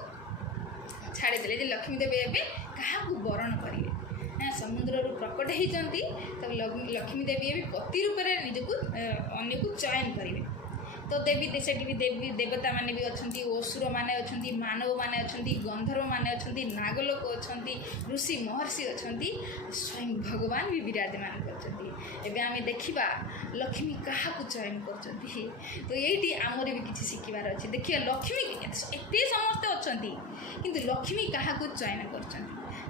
छाड़ीदे लक्ष्मी देवी एवं क्या वरण करेंगे समुद्र प्रकट होती तब लक्ष्मी देवी भी पति रूप में निजक अन्य को चयन करेंगे तो देवी से भी देवी देवता माने भी अच्छा असुर माने अच्छा मानव माने अच्छा गंधर्व माने अच्छा नागलोक अच्छा ऋषि महर्षि अच्छा स्वयं भगवान भी विराजमान कर देखा लक्ष्मी क्या चयन कर तो ये आमर भी किसी शिखबार अच्छे देखिए लक्ष्मी एत समस्ते अच्छा किंतु लक्ष्मी क्या चयन कर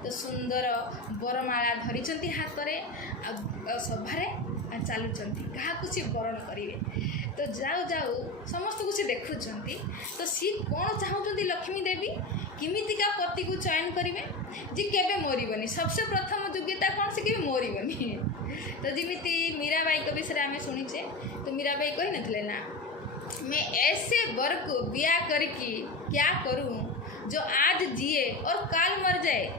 तो सुंदर बरमाला धरी हाथ में सभारे चलुंट क्या सी वरण करेंगे तो जाऊ जाऊ समस्त को सी देखुं तो सी कौन चाहते लक्ष्मी देवी किमितिका पति को चयन करेंगे जी केबे मरबनी सबसे प्रथम योग्यता कौन से केबे मरबनी तो जमीती मीराबाई को विषय आम शुणीचे तो मीराबाई कही नथिले ना मैं ऐसे वर को ब्याह करके क्या करूं जो आज जिए और काल मर जाए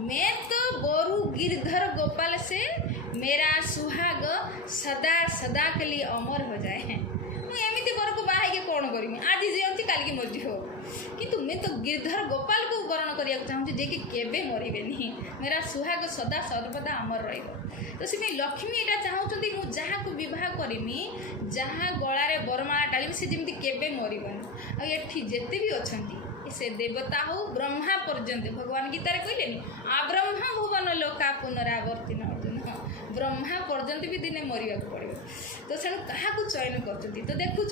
मैं तो बोरू गिरधर गोपाल से मेरा सुहाग सदा सदा के लिए अमर हो जाए मुझे वर को बाहर कौन करी आज जी काल की मर्जी हो किंतु मैं तो गिरधर गोपाल को वरण करने चाहूँ जे कि केबे मरबे मेरा सुहाग सदा सर्वदा अमर रही तो से लक्ष्मी यहाँ चाहते मुझे जहाँ को बह करमी जहाँ गलार बरमाला डाली से जमी केबे मरबनी आठी जिते भी अच्छा से देवता हो ब्रह्मा पर्यंत भगवान गीतार कहले आ ब्रह्मा भुवन लोका पुनरावर्तिन अर्जुन ब्रह्मा पर्यंत भी दिने मरवा पड़े तो से क्या चयन कर तो देखुं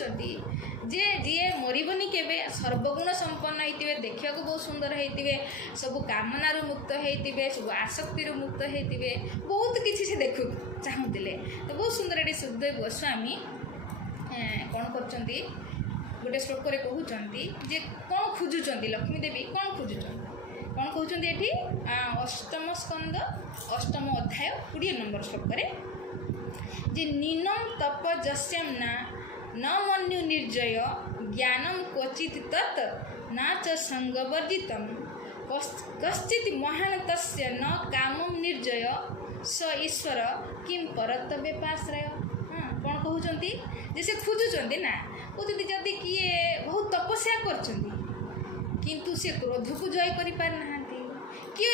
जे जी मरबनी के सर्वगुण संपन्न होते देखा बहुत सुंदर होते सब कामनार मुक्त होते सब आसक्ति मुक्त होते बहुत किसी से देखु चाहूले तो बहुत सुंदर ये सुखदेव गोस्वामी कौन कर गोटे श्लोक कहते जे कौन खोजुंट लक्ष्मी देवी कौन खोजुंट कौन कहते ये अष्टम स्कंद अष्टम अध्याय 20 नंबर श्लोक जे नीनम तपजस्यम न मन्यु निर्जय ज्ञानम क्वचित तत् न च संगवर्जितम कश्चित् महान्तस्य न कामं निर्जय स ईश्वर किं परतव्यपाश्रय। କ'ଣ କହୁଛନ୍ତି ଯେ ସେ ଖୋଜୁଛନ୍ତି ନା, କହୁଛନ୍ତି ଯଦି କିଏ ବହୁତ ତପସ୍ୟା କରୁଛନ୍ତି କିନ୍ତୁ ସେ କ୍ରୋଧକୁ ଜୟ କରିପାରିନାହାନ୍ତି, କିଏ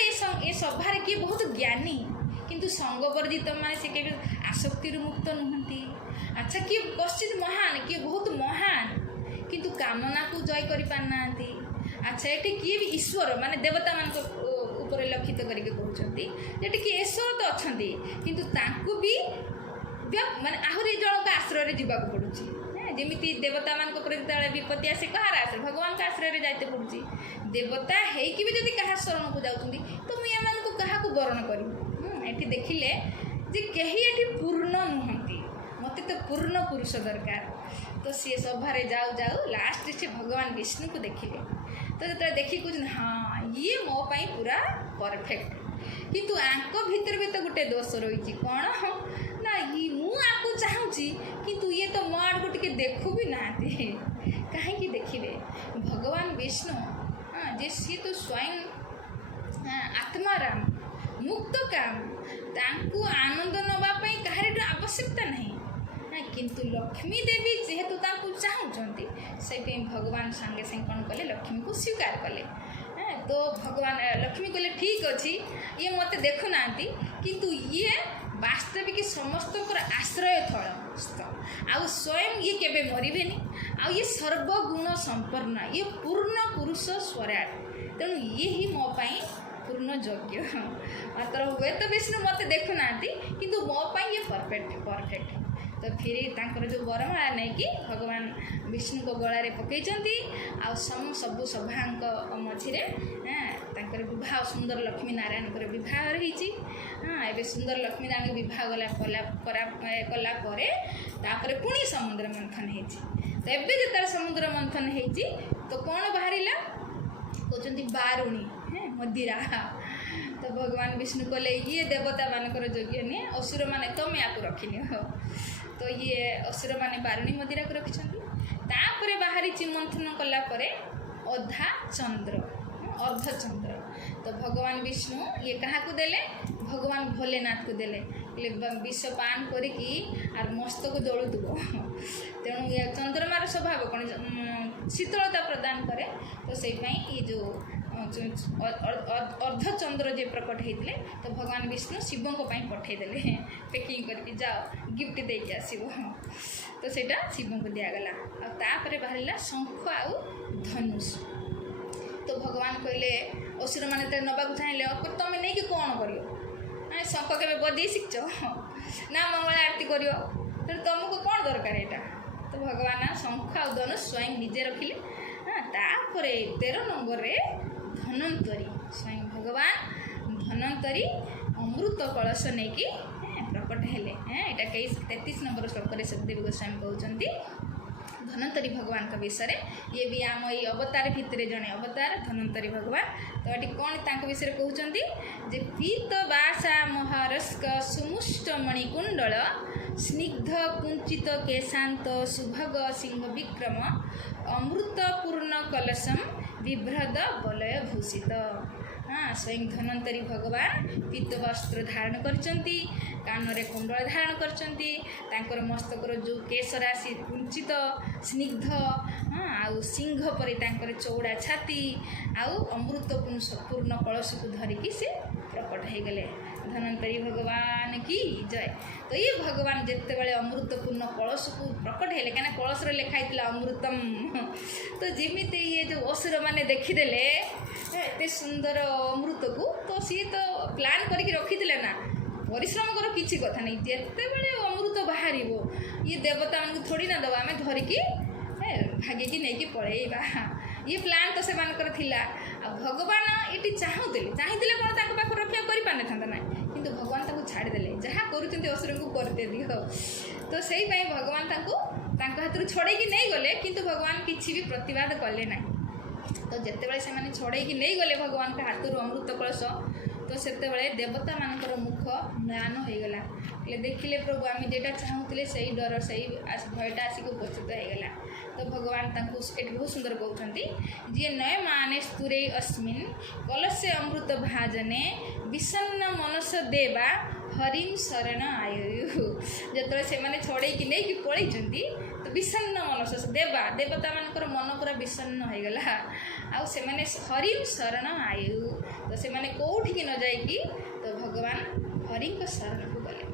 ଏ ସଭାରେ କିଏ ବହୁତ ଜ୍ଞାନୀ କିନ୍ତୁ ସଙ୍ଗବର୍ଜିତ ମାନେ ସେ କେବେ ଆସକ୍ତିରୁ ମୁକ୍ତ ନୁହନ୍ତି। ଆଚ୍ଛା, କିଏ କଶ୍ଚିତ୍ ମହାନ, କିଏ ବହୁତ ମହାନ କିନ୍ତୁ କାମନାକୁ ଜୟ କରିପାରିନାହାନ୍ତି। ଆଚ୍ଛା, ଏଠି କିଏ ବି ଈଶ୍ୱର ମାନେ ଦେବତାମାନଙ୍କ ଉପରେ ଲକ୍ଷିତ କରିକି କହୁଛନ୍ତି ଯେଠି କିଏ ଈଶ୍ୱର ତ ଅଛନ୍ତି କିନ୍ତୁ ତାଙ୍କୁ ବି ମାନେ ଆହୁରି ଜଣଙ୍କ ଆଶ୍ରୟରେ ଯିବାକୁ ପଡ଼ୁଛି। ଯେମିତି ଦେବତାମାନଙ୍କ ଉପରେ ଯେତେବେଳେ ବିପତ୍ତି ଆସେ କାହାର ଆଶ୍ରୟ, ଭଗବାନଙ୍କ ଆଶ୍ରୟରେ ଯାଇତେ ପଡ଼ୁଛି। ଦେବତା ହେଇକି ବି ଯଦି କାହା ଶରଣକୁ ଯାଉଛନ୍ତି ତ ମୁଁ ଏମାନଙ୍କୁ କାହାକୁ ବରଣ କରିବି। ଏଠି ଦେଖିଲେ ଯେ କେହି ଏଠି ପୂର୍ଣ୍ଣ ନୁହନ୍ତି, ମୋତେ ତ ପୂର୍ଣ୍ଣ ପୁରୁଷ ଦରକାର। ତ ସିଏ ସଭାରେ ଯାଉ ଯାଉ ଲାଷ୍ଟରେ ସେ ଭଗବାନ ବିଷ୍ଣୁକୁ ଦେଖିଲେ। ତ ଯେତେବେଳେ ଦେଖିକି କହୁଛନ୍ତି ହଁ ଇଏ ମୋ ପାଇଁ ପୁରା ପରଫେକ୍ଟ, କିନ୍ତୁ ଆଙ୍କ ଭିତରେ ବି ତ ଗୋଟେ ଦୋଷ ରହିଛି। କ'ଣ ନା ମୁଁ ଆକୁ ଚାହୁଁଛି କିନ୍ତୁ ଇଏ ତ ମୋ ଆଡ଼କୁ ଟିକେ ଦେଖୁ ବି ନାହାନ୍ତି। କାହିଁକି ଦେଖିବେ? ଭଗବାନ ବିଷ୍ଣୁ ଯେ ସିଏ ତ ସ୍ୱୟଂ ଆତ୍ମାରାମ ମୁକ୍ତ କାମ, ତାଙ୍କୁ ଆନନ୍ଦ ନେବା ପାଇଁ କାହାରିର ଆବଶ୍ୟକତା ନାହିଁ। କିନ୍ତୁ ଲକ୍ଷ୍ମୀ ଦେବୀ ଯେହେତୁ ତାଙ୍କୁ ଚାହୁଁଛନ୍ତି ସେଇପାଇଁ ଭଗବାନ ସାଙ୍ଗେ ସାଙ୍ଗେ କ'ଣ କଲେ, ଲକ୍ଷ୍ମୀକୁ ସ୍ୱୀକାର କଲେ। ତ ଭଗବାନ ଲକ୍ଷ୍ମୀ କହିଲେ ଠିକ୍ ଅଛି, ଇଏ ମୋତେ ଦେଖୁନାହାନ୍ତି କିନ୍ତୁ ଇଏ ବାସ୍ତବିକ ସମସ୍ତଙ୍କର ଆଶ୍ରୟଥଳ, ଆଉ ସ୍ୱୟଂ ଇଏ କେବେ ମରିବେନି, ଆଉ ଇଏ ସର୍ବଗୁଣ ସମ୍ପନ୍ନ, ଇଏ ପୂର୍ଣ୍ଣ ପୁରୁଷ ସ୍ୱରାଟ, ତେଣୁ ଇଏ ହିଁ ମୋ ପାଇଁ ପୂର୍ଣ୍ଣ ଯୋଗ୍ୟ। ମାତ୍ର ହୁଏତ ବିଷ୍ଣୁ ମୋତେ ଦେଖୁନାହାନ୍ତି କିନ୍ତୁ ମୋ ପାଇଁ ଇଏ ପରଫେକ୍ଟ। ତ ଫିରି ତାଙ୍କର ଯେଉଁ ବରମାଳା ନେଇକି ଭଗବାନ ବିଷ୍ଣୁଙ୍କ ଗଳାରେ ପକାଇଛନ୍ତି। ଆଉ ସବୁ ସଭାଙ୍କ ମଝିରେ ତାଙ୍କର ବିବାହ, ସୁନ୍ଦର ଲକ୍ଷ୍ମୀ ନାରାୟଣଙ୍କର ବିବାହ ରହିଛି। ଏବେ ସୁନ୍ଦର ଲକ୍ଷ୍ମୀ ନାରାୟଣ ବିବାହ କଲା ପରେ ତାପରେ ପୁଣି ସମୁଦ୍ର ମନ୍ଥନ ହେଇଛି। ତ ଏବେ ଯେତେବେଳେ ସମୁଦ୍ର ମନ୍ଥନ ହେଇଛି ତ କ'ଣ ବାହାରିଲା? କହୁଛନ୍ତି ବାରୁଣୀ, ମଦିରା। ତ ଭଗବାନ ବିଷ୍ଣୁ କହିଲେ ଇଏ ଦେବତାମାନଙ୍କର ଯୋଗ୍ୟ ନୁହେଁ, ଅସୁରମାନେ ତମେ ୟାକୁ ରଖିନିଅ। ତ ଇଏ ଅସୁରମାନେ ବାରୁଣୀ ମଦିରାକୁ ରଖିଛନ୍ତି। ତାପରେ ବାହାରିଛି ମନ୍ଥନ କଲା ପରେ ଅର୍ଦ୍ଧଚନ୍ଦ୍ର। ତ ଭଗବାନ ବିଷ୍ଣୁ ଇଏ କାହାକୁ ଦେଲେ? ଭଗବାନ ଭୋଲେନାଥକୁ ଦେଲେ। ବିଷ ପାନ କରିକି ଆର ମସ୍ତକ ଜଳୁଥିବ, ତେଣୁ ଇଏ ଚନ୍ଦ୍ରମାର ସ୍ୱଭାବ କ'ଣ ଶୀତଳତା ପ୍ରଦାନ କରେ। ତ ସେଇପାଇଁ ଏ ଯେଉଁ ଅର୍ଦ୍ଧଚନ୍ଦ୍ର ଯେ ପ୍ରକଟ ହେଇଥିଲେ ତ ଭଗବାନ ବିଷ୍ଣୁ ଶିବଙ୍କ ପାଇଁ ପଠାଇଦେଲେ, ପ୍ୟାକିଂ କରିକି ଯାଅ ଗିଫ୍ଟ ଦେଇକି ଆସିବ। ତ ସେଇଟା ଶିବଙ୍କୁ ଦିଆଗଲା। ଆଉ ତାପରେ ବାହାରିଲା ଶଙ୍ଖ ଆଉ ଧନୁଷ। ତ ଭଗବାନ କହିଲେ ଅସୁରମାନେ ଯେତେବେଳେ ନେବାକୁ ଚାହିଁଲେ ତମେ ନେଇକି କ'ଣ କରିବ? ଶଙ୍ଖ କେବେ ବଜେଇ ଶିଖିଛ ନା ମଙ୍ଗଳ ଆରତି କରିବ, ତେଣୁ ତୁମକୁ କ'ଣ ଦରକାର ଏଇଟା? ତ ଭଗବାନ ଶଙ୍ଖ ଆଉ ଧନୁଷ ସ୍ୱୟଂ ନିଜେ ରଖିଲେ। ତାପରେ 13 ନମ୍ବରରେ ଧନ୍ୱନ୍ତରୀ, ସ୍ୱୟଂ ଭଗବାନ ଧନ୍ୱନ୍ତରୀ ଅମୃତ କଳସ ନେଇକି ପ୍ରକଟ ହେଲେ। ଏଇଟା 33 ନମ୍ବର ଶ୍ଲୋକରେ ସତଦେବ ଗୋସ୍ୱାମୀ କହୁଛନ୍ତି ଧନ୍ୱନ୍ତରୀ ଭଗବାନଙ୍କ ବିଷୟରେ। ଇଏ ବି ଆମ ଏଇ ଅବତାର ଭିତରେ ଜଣେ ଅବତାର ଧନ୍ୱନ୍ତରୀ ଭଗବାନ। ତ ଏଠି କ'ଣ ତାଙ୍କ ବିଷୟରେ କହୁଛନ୍ତି ଯେ ପୀତ ବାସା ମହାରସ୍କ ସୁମୁଷ୍ଟ ମଣିକୁଣ୍ଡଳ ସ୍ନିଗ୍ଧ କୁଞ୍ଚିତ କେଶାନ୍ତ ସୁଭଗ ସିଂହ ବିକ୍ରମ ଅମୃତ ପୂର୍ଣ୍ଣ କଲଶମ ବିଭ୍ରଦ ବଲୟ ଭୂଷିତ। ସ୍ୱୟଂ ଧନ୍ୱନ୍ତରୀ ଭଗବାନ ପୀତ ବସ୍ତ୍ର ଧାରଣ କରିଛନ୍ତି, କାନରେ କୁଣ୍ଡଳ ଧାରଣ କରିଛନ୍ତି, ତାଙ୍କର ମସ୍ତକର ଯେଉଁ କେଶ ରାଶି କୁଞ୍ଚିତ ସ୍ନିଗ୍ଧ, ଆଉ ସିଂହ ପରି ତାଙ୍କର ଚଉଡ଼ା ଛାତି, ଆଉ ଅମୃତ ପୂର୍ଣ୍ଣ କଳସକୁ ଧରିକି ସେ ପ୍ରକଟ ହେଇଗଲେ। ଧନ୍ୱନ୍ତରୀ ଭଗବାନ କି ଜୟ। ତ ଇଏ ଭଗବାନ ଯେତେବେଳେ ଅମୃତପୂର୍ଣ୍ଣ କଳସକୁ ପ୍ରକଟ ହେଲେ, କାହିଁକିନା କଳସରେ ଲେଖା ହେଇଥିଲା ଅମୃତମ, ତ ଯେମିତି ଇଏ ଯେଉଁ ଅସୁରମାନେ ଦେଖିଦେଲେ ଏତେ ସୁନ୍ଦର ଅମୃତକୁ, ତ ସିଏ ତ ପ୍ଲାନ୍ କରିକି ରଖିଥିଲେ ନା, ପରିଶ୍ରମଙ୍କର କିଛି କଥା ନାହିଁ। ଯେତେବେଳେ ଅମୃତ ବାହାରିବ ଇଏ ଦେବତାମାନଙ୍କୁ ଥୋଡ଼ି ନା ଦେବା, ଆମେ ଧରିକି ଭାଗିକି ନେଇକି ପଳେଇବା। ଇଏ ପ୍ଲାନ୍ ତ ସେମାନଙ୍କର ଥିଲା। ଆଉ ଭଗବାନ ଏଠି ଚାହିଁଥିଲେ କ'ଣ ତାଙ୍କ ପାଖକୁ ରକ୍ଷା କରିପାରିନଥାନ୍ତା ନାହିଁ, କିନ୍ତୁ ଭଗବାନ ତାଙ୍କୁ ଛାଡ଼ିଦେଲେ। ଯାହା କରୁଛନ୍ତି ଅସୁରଙ୍କୁ କରିତେ ଦିଅ। ତ ସେଇପାଇଁ ଭଗବାନ ତାଙ୍କୁ ତାଙ୍କ ହାତରୁ ଛଡ଼େଇକି ନେଇଗଲେ, କିନ୍ତୁ ଭଗବାନ କିଛି ବି ପ୍ରତିବାଦ କଲେ ନାହିଁ। ତ ଯେତେବେଳେ ସେମାନେ ଛଡ଼େଇକି ନେଇଗଲେ ଭଗବାନଙ୍କ ହାତରୁ ଅମୃତ କଳସ, ତ तो सेतेबेले देवता मानकर मुख म्लान होगला देखिले प्रभु आम जेटा चाहूले से डर से भयटा आसिक उपस्थित होगला। तो भगवान बहुत सुंदर कहते जी नय माने स्तुरे अस्मिन कलस्य अमृत भाजने विषन्न मनस देवा हरिम शरण आयु जो से मैंने छड़े नहीं पलि तो विषन्न मनस देवा देवता मानकर मन पूरा विषन्न होगला से हरिम शरण आयु तो से मैंने कौटिकी न जाइकी तो भगवान हरि शरण को गले।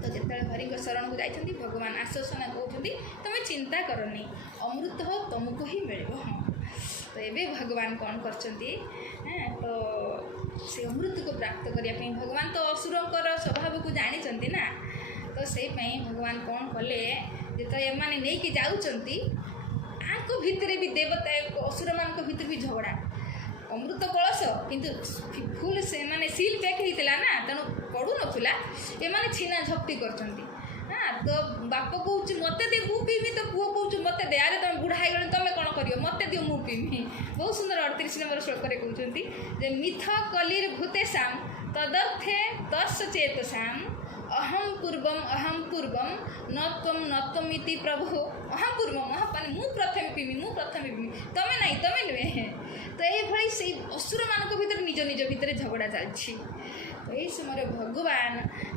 तो जिते हरि शरण को जाइछन्ति भगवान आश्वासन कहते तुम्हें चिंता करनी अमृत हो तुमको ही मिल। तो ये भगवान कौन करछन्ति तो से अमृत को प्राप्त करने भगवान तो असुरंकर स्वभाव को जानी ना। तो से भगवान कौन कले जो एमाने नहीं कि जाउछन्ति आंको भितरे भी देवता असुर मान भितर भी झगड़ा अमृत कलश किंतु फुल से माने सील पैक होता ना तेणु पड़ू नाला एमाने छीना झपटी करछन्ति। हाँ तो बाप कहूँ मत दे मु पीमी तो पुओ कहूँ मत दे अरे तुम बुढ़ा हो तुम कौन कर मत दियो मु पीमी। बहुत सुंदर 38 नंबर श्लोक कहते जे मिथ कलिर भूतेषां तदर्थे तस् चेतसां अहम पूर्वम न त्वमिति प्रभु अहम पूर्वम माने मु प्रथम पीमी तमें नहीं तमें नुहे। तो ये से असुर मान भर निज निज भितर झगड़ा चलती। तो यही समय भगवान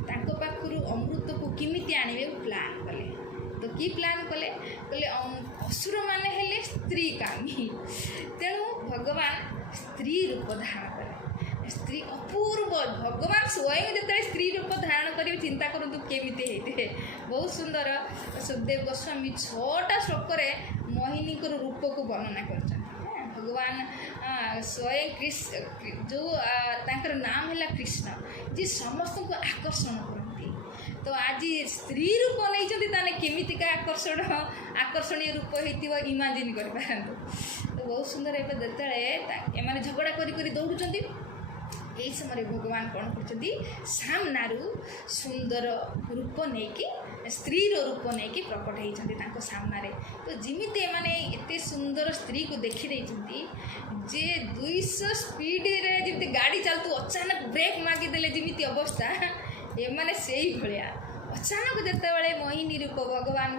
तांको पाखरु अमृत को किमिति आनिबे प्लान कले। तो की प्लान कले कले असुर माने हेले स्त्री कामी तेणु भगवान स्त्री रूप धारण कले। स्त्री अपूर्व भगवान स्वयं जो स्त्री रूप धारण करेंगे चिंता करूँ केमिति होते बहुत सुंदर। सुखदेव गोस्वामी 6टा श्लोक मोहिनी रूप को वर्णना कर भगवान स्वयं कृष्ण जो तांकर नाम है कृष्ण जी समस्त को आकर्षण करती। तो आज स्त्री रूप नहीं केमितिका आकर्षणीय रूप हो इमाजिन कर। तो बहुत सुंदर एम झगड़ा करी दौड़ुंट यही समय भगवान कौन कर सामनारू सुंदर रूप नहीं कि स्त्रीर रूप नहीं कि प्रकट होती सामने। तो जिमिति माने एते सुंदर स्त्री को देखी जे 200 स्पीड रे जिमिति गाड़ी चलतु अचानक ब्रेक मागिदेले जिमिति अवस्था एमाने सेही भलिया अचानक जितेबाला मोहिनी रूप भगवान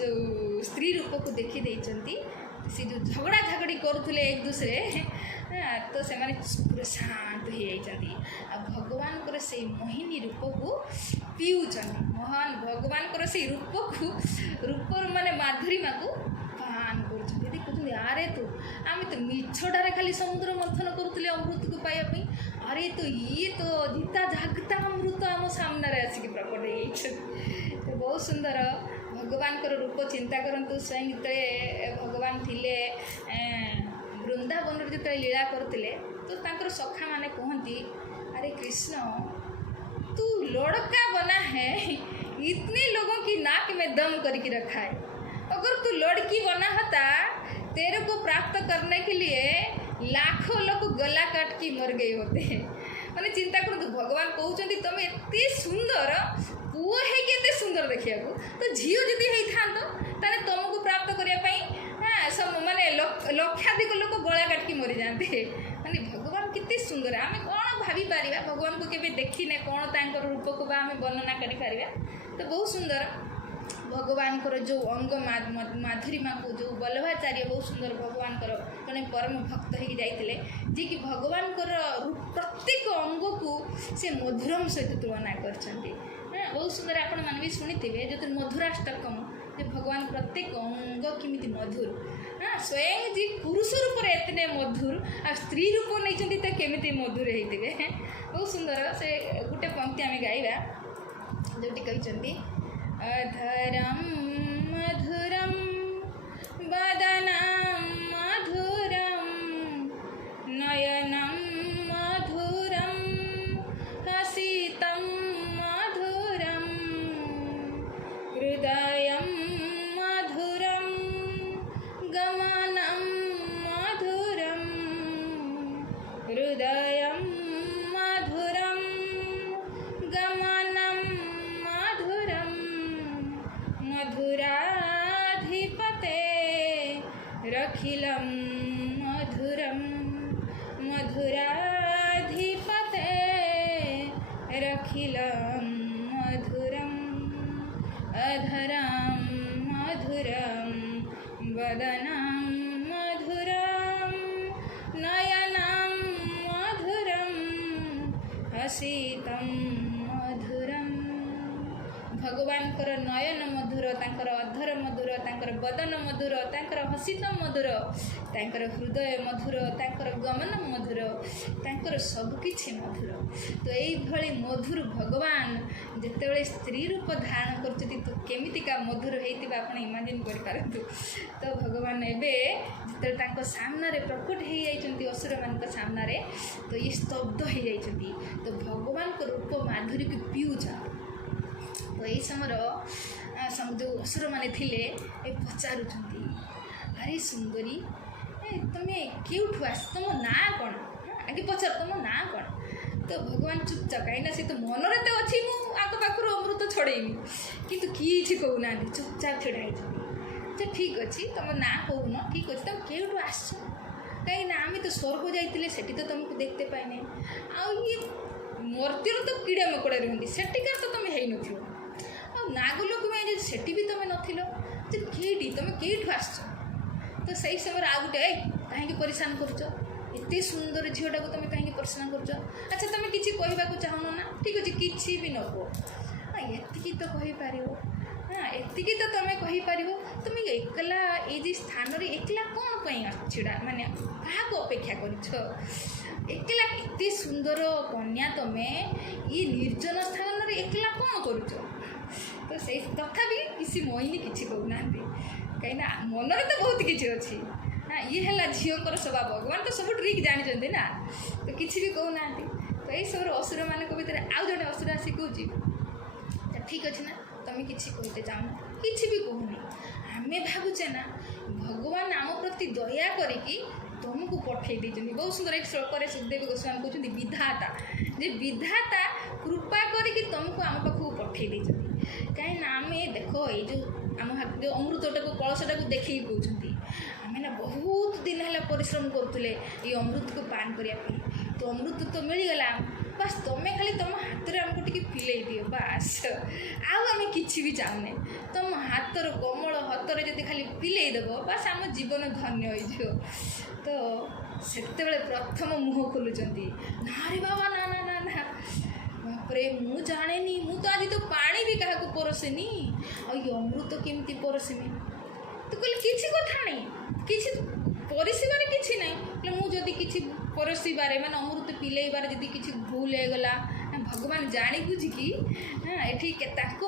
जो स्त्री रूप को देखी सी जो झगड़ा झगड़ी करुले एक दूसरे तो से पूरा शांत हो जाती भगवान से मोहिनी रूप को पीऊँच महान भगवान से रूप माने माधुरीमा को पान कर देखुं अरे तो आम तो मिछटारे खाली समुद्र मंथन करुले अमृत को पाइबापी अरे तो ये तो जीता जागता अमृत आम सामने आसिक प्रकट हो बहुत सुंदर भगवान रूप चिंता करंतु स्वयं जिते भगवान थिले वृंदावन जो लीला करते तो तांकर सखा माने कहती अरे कृष्ण तू लड़का बना है इतने लोगों की नाक में दम करके रखा है अगर तू लड़की बना होता तेरे को प्राप्त करने के लिए लाखों लोग गला काट की मर गए होते मैंने चिंता करूँ भगवान कहते तुम एत सुंदर पुओ है कि एत सुंदर देखा तो झील जदि होता ताने तुमको प्राप्त करने सब माने लक्षाधिक लोग गला काटिकी मरी जाते माने भगवान कितने सुंदर आम कौन भाभी पारिबा भगवान को केवे देखिने कौन तांकर रूप को आम वर्णना करि पारिबा। तो बहुत सुंदर भगवान जो अंग माधुरीमा को जो वल्लभाचार्य बहुत सुंदर भगवान जड़े परम भक्त हो जाते जी कि भगवान प्रत्येक अंग को से मधुरम सहित तुलना कर बहुत सुंदर आपण मैंने भी शुणी थे जो मधुराष्टकम जो भगवान प्रत्येक अंग किमिति मधुर हाँ स्वयं जी पुरुष रूप एतने मधुर आ स्त्री रूप नहीं तो केमिति मधुर होते बहुत सुंदर से गोटे पंक्ति आम गाइबा जोटी कहते अधरम मधुरम वदनम मधुरम नयनम मधुरम हसितम मधुरम हृदयम मधुरम गमनम मधुरम हृदयम मधुरम गमनम मधुरम मधुराधिपते रखिलम मधुरम मधुराधिपते रखिलं मधुरम् अधरं मधुरं वदनं मधुरं नयनं मधुरं हसितं मधुरं। भगवानकर नयन मधुर, तांकर अधर मधुर, तांकर बदन मधुर, तांकर हसित मधुर, तांकर हृदय मधुर, तांकर गमन मधुर, तांकर सबकिछि मधुर। तो यही मधुर भगवान जितेबाला स्त्री रूप धारण करछथि तो केमितिका मधुर होइतिबा आपण इमाजिन करि पारंतु। तो भगवान एबे जिते तांको सामने रे प्रकट हो जाइछन्ति असुर मानक सामने, तो ये स्तब्ध हो जाइछन्ति। तो भगवान को रूप माधुरी को पिउछ। तो यही समय जो असुर मैंने थिले ए पचारुचंती, अरे सुंदरी तुम्हें केउठु आस, तुम ना कौन, आगे पचार तुम ना कौन। तो भगवान चुपचाप कहीं सी तो मनरे तो अच्छी मुझे पाखर अमृत छड़ेनी कितु किसी कहूना चुपचाप छड़ा है। अच्छा ठीक अच्छे तुम ना कहून, ठीक अच्छे तुम केउठु आस, कहीं आम तो स्वर्ग जाइए सेठी तो तुमको देखते पाइने, ये मर्त्यर तो कीड़ा मकोड़ा रुहती सेठिकार तो तुम है न नागलोक में सेठी भी तुम नथिल, केटी तुम केठु आस। तो सही समय आउ गोटे कहीं परेशान करुच, एत सुंदर झीटा को तुम कहीं परेशान करुच। अच्छा तुम किसी कहवाक चाहून ना, ठीक अच्छे किसी भी न कह, एति तो कहीपर, हाँ एति तो तुम कहीपर। तुम एकला ये स्थान एकला कौन छड़ा माने क्या अपेक्षा कर एकला एते सुंदर कन्या तुम ये निर्जन स्थान एकला कौन करुच। तो से तथापि किसी मोहिनी किसी कहूना कहीं मनरे तो बहुत किसी अच्छी, हाँ ये है झीकर स्वभाव, भगवान तो सब ट्रिक जानते ना, तो किसी भी कहूना। तो यही सब असुर मान भर आउ जड़े असुर आसी कहूँ ठीक अच्छे ना तुम किसी कहते चाहूना किसी भी कहूनी, आम भावुचे ना भगवान आम प्रति दया करी तुमको पठे देते। बहुत सुंदर एक श्लोक सुखदेव गोस्वामी कहते विधाता जे विधाता कृपा करके तुमको आम पाखक पठे देते। कहीं आम देख ये जो आम जो अमृतटा को कलशटा को देखिए कहते आम ना बहुत दिन है परिश्रम करुले ये अमृत को पान करने, तो अमृत तो मिलगला बस तुम्हें खाली तुम हाथ में आमको टे पिले दियो बस, आम किसी भी चाहूने तुम हाथर कोमल हाथर जब खाली पिले देव बस आम जीवन धन्य हो। तो से प्रथम मुह खोलुंट ना रे बाबा ना ना ना ना बापरे मु जाने मु तो आज तो पानी भी क्या परसेनी ये अमृत केमती परसेमी। तो कहले किसी कथा नहीं किसी परिसीबार किसी ना मुझे किसी परसीबार मैंने अमृत पिलेबार जदि किसी भूल होगला भगवान जाणी बुझिकी हाँ ये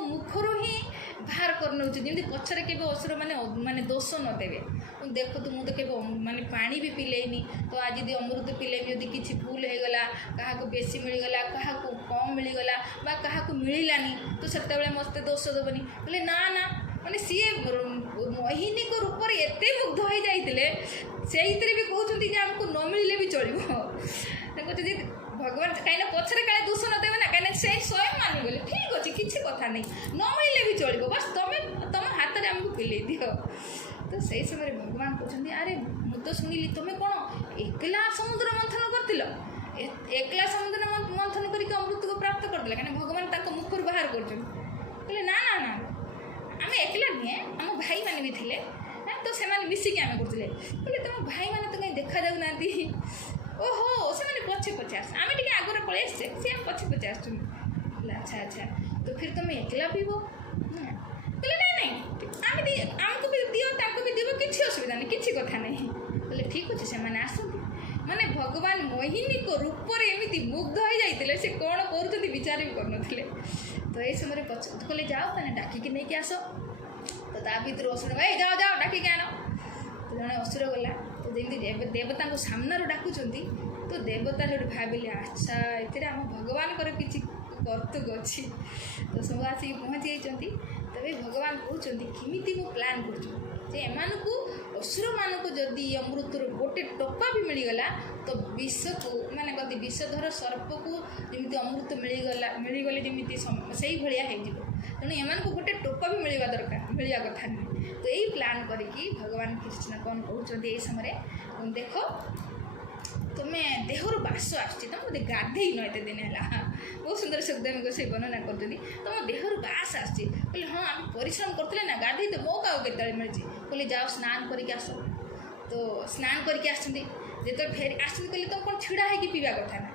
मुखर ही बाहर कर नौ जमी पचर के असुर माने दोष नदेवे। देख तु मुझे के माने पानी भी पिलेनी, तो आज यदि अमृत पिलेबी यदि किसी भूल होगला क्या बेसी मिलगला क्या कम मिलगला क्या मिलानी तो से मत दोष देवनी। बोले ना ना मैंने सी मोहिनी को रूप में एत मुग्ध हो जाते से भी कहते आमको न मिले भी चलो कहते भगवान कहीं पचर क्या दोष नदेवे ना कहीं से स्वयं मानिगले ठीक अच्छे किसी कथा नहीं न मिले भी चलो बस तुम तुम हाथ में आमको पिले दियो। तो सही समय भगवान कहते अरे मुझे तो शुणिली तुम्हें कौन एकला समुद्र मंथन कर एकला समुद्र मंथन करके अमृत को प्राप्त करदे कहीं भगवान मुखर बाहर कर ना ना ना आम एकला नुहे आम भाई मैंने भी थे तो से मिसिकी आम करते बोले तुम भाई मैंने तो कहीं देखा जाऊना ओहो से पछे पछे आस आम टे आगे पलि आसचे सी आम पछे पछे आस। अच्छा अच्छा तो फिर तुम एकला पीब बोले नहीं नहीं आमको भी दियो ताको भी दियो किसी असुविधा नहीं किसी कथा नहीं। बोले ठीक अच्छे से आसती माने भगवान मोहिनी को रूप में एमती मुग्ध हो जाते से कौन कर विचार भी करन। तो ये समय कहले जाओ मैंने डाकिकी नहीं आस, तो ता भर असुर भाई जाओ जाओ डाकिकी आन। तो जड़े असुर गला तो जमी देवता को सामने डाकुंट तो देवता जो भाविले अच्छा ये आम भगवान किसी कर्तुक अच्छी। तो सब आसिक पहुँची जाती तबे भगवान कहते किमिति मु प्लान कर असुर मानक जदि अमृतर गोटे टोपा भी मिलगला तो विष को माने कति विषधर सर्प को जमी अमृत मिलगले जमी से भाया हो तेणु एम गोटे टोपा भी मिलवा दरकार मिलवा कथा नहीं। तो यही प्लान करके भगवान कृष्ण कौन कहते ये समय देख ତୁମେ ଦେହରୁ ବାସ ଆସୁଛି, ତୁମେ ବୋଧେ ଗାଧେଇନ ଏତେ ଦିନ ହେଲା। ବହୁତ ସୁନ୍ଦର ଶବ୍ଦ ସେଇ ବର୍ଣ୍ଣନା କରୁଛନ୍ତି, ତୁମ ଦେହରୁ ବାସ ଆସୁଛି। କହିଲେ ହଁ ଆମେ ପରିଶ୍ରମ କରୁଥିଲେ ନା, ଗାଧେଇ ତ ମୌକା ଆଉ କେତେବେଳେ ମିଳିଛି। କହିଲେ ଯାଅ ସ୍ନାନ କରିକି ଆସ। ତ ସ୍ନାନ କରିକି ଆସିଛନ୍ତି, ଯେତେବେଳେ ଫେରି ଆସିଛନ୍ତି କହିଲେ ତୁମେ କ'ଣ ଛିଡ଼ା ହେଇକି ପିଇବା କଥା ନା,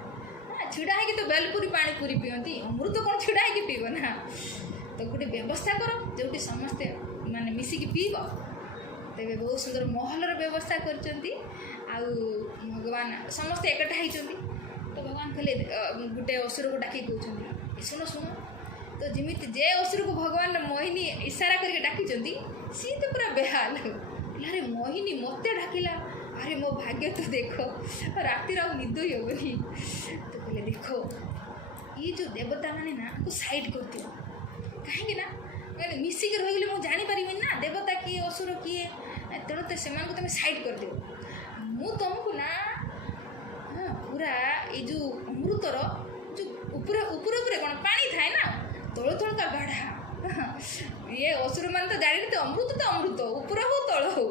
ଛିଡ଼ା ହେଇକି ତ ବେଲପୁରୀ ପାଣି ପୁରୀ ପିଅନ୍ତି, ଅମୃତ କ'ଣ ଛିଡ଼ା ହେଇକି ପିଇବ ନା। ତ ଗୋଟେ ବ୍ୟବସ୍ଥା କର ଯେଉଁଠି ସମସ୍ତେ ମାନେ ମିଶିକି ପିଇବ। ତେବେ ବହୁତ ସୁନ୍ଦର ମହଲର ବ୍ୟବସ୍ଥା କରିଛନ୍ତି। ଆଉ ଭଗବାନ ସମସ୍ତେ ଏକାଠି ହେଇଛନ୍ତି। ତ ଭଗବାନ କହିଲେ ଗୋଟେ ଅସୁରକୁ ଡାକି କହୁଛନ୍ତି ଶୁଣ ଶୁଣ। ତ ଯେମିତି ଯେ ଅସୁରକୁ ଭଗବାନ ମୋହିନୀ ଇସାରା କରିକି ଡାକିଛନ୍ତି, ସିଏ ତ ପୁରା ବେହାଲ। ଆରେ ମୋହିନୀ ମୋତେ ଡାକିଲା, ଆରେ ମୋ ଭାଗ୍ୟ ତ ଦେଖ, ରାତିରେ ଆଉ ନିଦ ହିଁ ହେବନି। ତ କହିଲେ ଦେଖ ଇଏ ଯେଉଁ ଦେବତାମାନେ ନା ଆକୁ ସାଇଡ଼୍ କରିଦିଅ, କାହିଁକି ନା ମିଶିକି ରହିଗଲେ ମୁଁ ଜାଣିପାରିବିନି ନା ଦେବତା କିଏ ଅସୁର କିଏ, ତେଣୁ ତ ସେମାନଙ୍କୁ ତୁମେ ସାଇଡ଼୍ କରିଦିଅ। ମୁଁ ତୁମକୁ ନା ପୁରା ଏଇ ଯେଉଁ ଅମୃତର ଯେଉଁ ଉପରେ ଉପରେ ଉପରେ କ'ଣ ପାଣି ଥାଏ ନା, ତଳ ତଳକା ଗାଢ଼ା। ଇଏ ଅସୁରମାନେ ତ ଜାଣିନି ତ ଅମୃତ ଉପର ହଉ ତଳ ହଉ,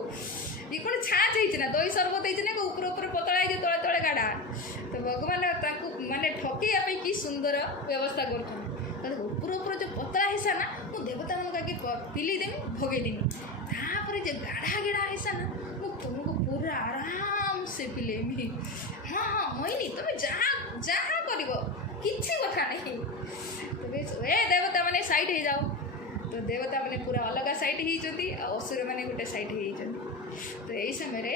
ଇଏ କ'ଣ ଛାଞ୍ଚ ହେଇଛି ନା, ଦହି ସରବତ ହେଇଛି ନା, ଉପରେ ଉପରେ ପତଳା ହେଇଛି ତଳେ ତଳେ ଗାଢ଼ା। ତ ଭଗବାନ ତାଙ୍କୁ ମାନେ ଠକେଇବା ପାଇଁ କି ସୁନ୍ଦର ବ୍ୟବସ୍ଥା କରୁଛନ୍ତି। ଉପର ଉପରେ ଯେଉଁ ପତଳା ହିସା ନା ମୁଁ ଦେବତାମାନଙ୍କୁ ଆଗେ ପିଲେଇ ଦେମି ଭଗେଇଦେମି, ତାପରେ ଯେ ଗାଢ଼ା ଗେଢ଼ା ହିସା ନା ମୁଁ ତୁମକୁ ପୁରା ଆରାମସେ ପିଲେଇମି। ହଁ ହଁ ମୋହିନୀ ତୁମେ ଯାହା କରିବ କିଛି କଥା ନାହିଁ। ତେବେ ଏ ଦେବତାମାନେ ସାଇଡ଼୍ ହେଇଯାଉ। ତ ଦେବତାମାନେ ପୁରା ଅଲଗା ସାଇଡ଼୍ ହେଇଛନ୍ତି, ଆଉ ଅସୁରମାନେ ଗୋଟେ ସାଇଡ଼୍ ହେଇଯାଇଛନ୍ତି। ତ ଏହି ସମୟରେ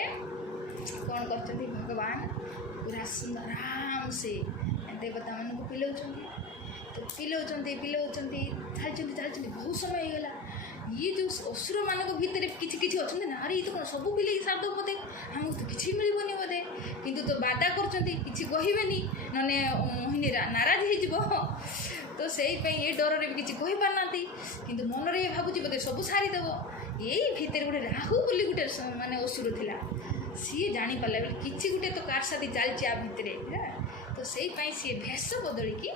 କ'ଣ କରୁଛନ୍ତି ଭଗବାନ ପୁରା ସୁନ୍ଦର ଆରାମସେ ଦେବତାମାନଙ୍କୁ ପିଲାଉଛନ୍ତି। ତ ପିଲାଉଛନ୍ତି ଚାଲିଛନ୍ତି ବହୁତ ସମୟ ହେଇଗଲା। ଇଏ ଯେଉଁ ଅସୁରମାନଙ୍କ ଭିତରେ କିଛି କିଛି ଅଛନ୍ତି ନା, ଆରେ ଇଏ ତ କ'ଣ ସବୁ ପିଲେଇକି ସାରିଦେବ ବୋଧେ, ଆମକୁ ତ କିଛି ମିଳିବନି ବୋଧେ। କିନ୍ତୁ ତ ବାଧା କରୁଛନ୍ତି କିଛି କହିବେନି, ନହେଲେ ମୋହିନୀ ନାରାଜ ହେଇଯିବ। ତ ସେଇପାଇଁ ଏ ଡରରେ ବି କିଛି କହିପାରୁନାହାନ୍ତି, କିନ୍ତୁ ମନରେ ଇଏ ଭାବୁଛି ବୋଧେ ସବୁ ସାରିଦେବ। ଏଇ ଭିତରେ ଗୋଟେ ରାହୁ ବୋଲି ଗୋଟେ ମାନେ ଅସୁର ଥିଲା, ସିଏ ଜାଣିପାରିଲା ବୋଲି କିଛି ଗୋଟେ ତ କାରସାଦି ଚାଲିଛି ଆ ଭିତରେ। ତ ସେଇପାଇଁ ସିଏ ଭେଷ ବଦଳିକି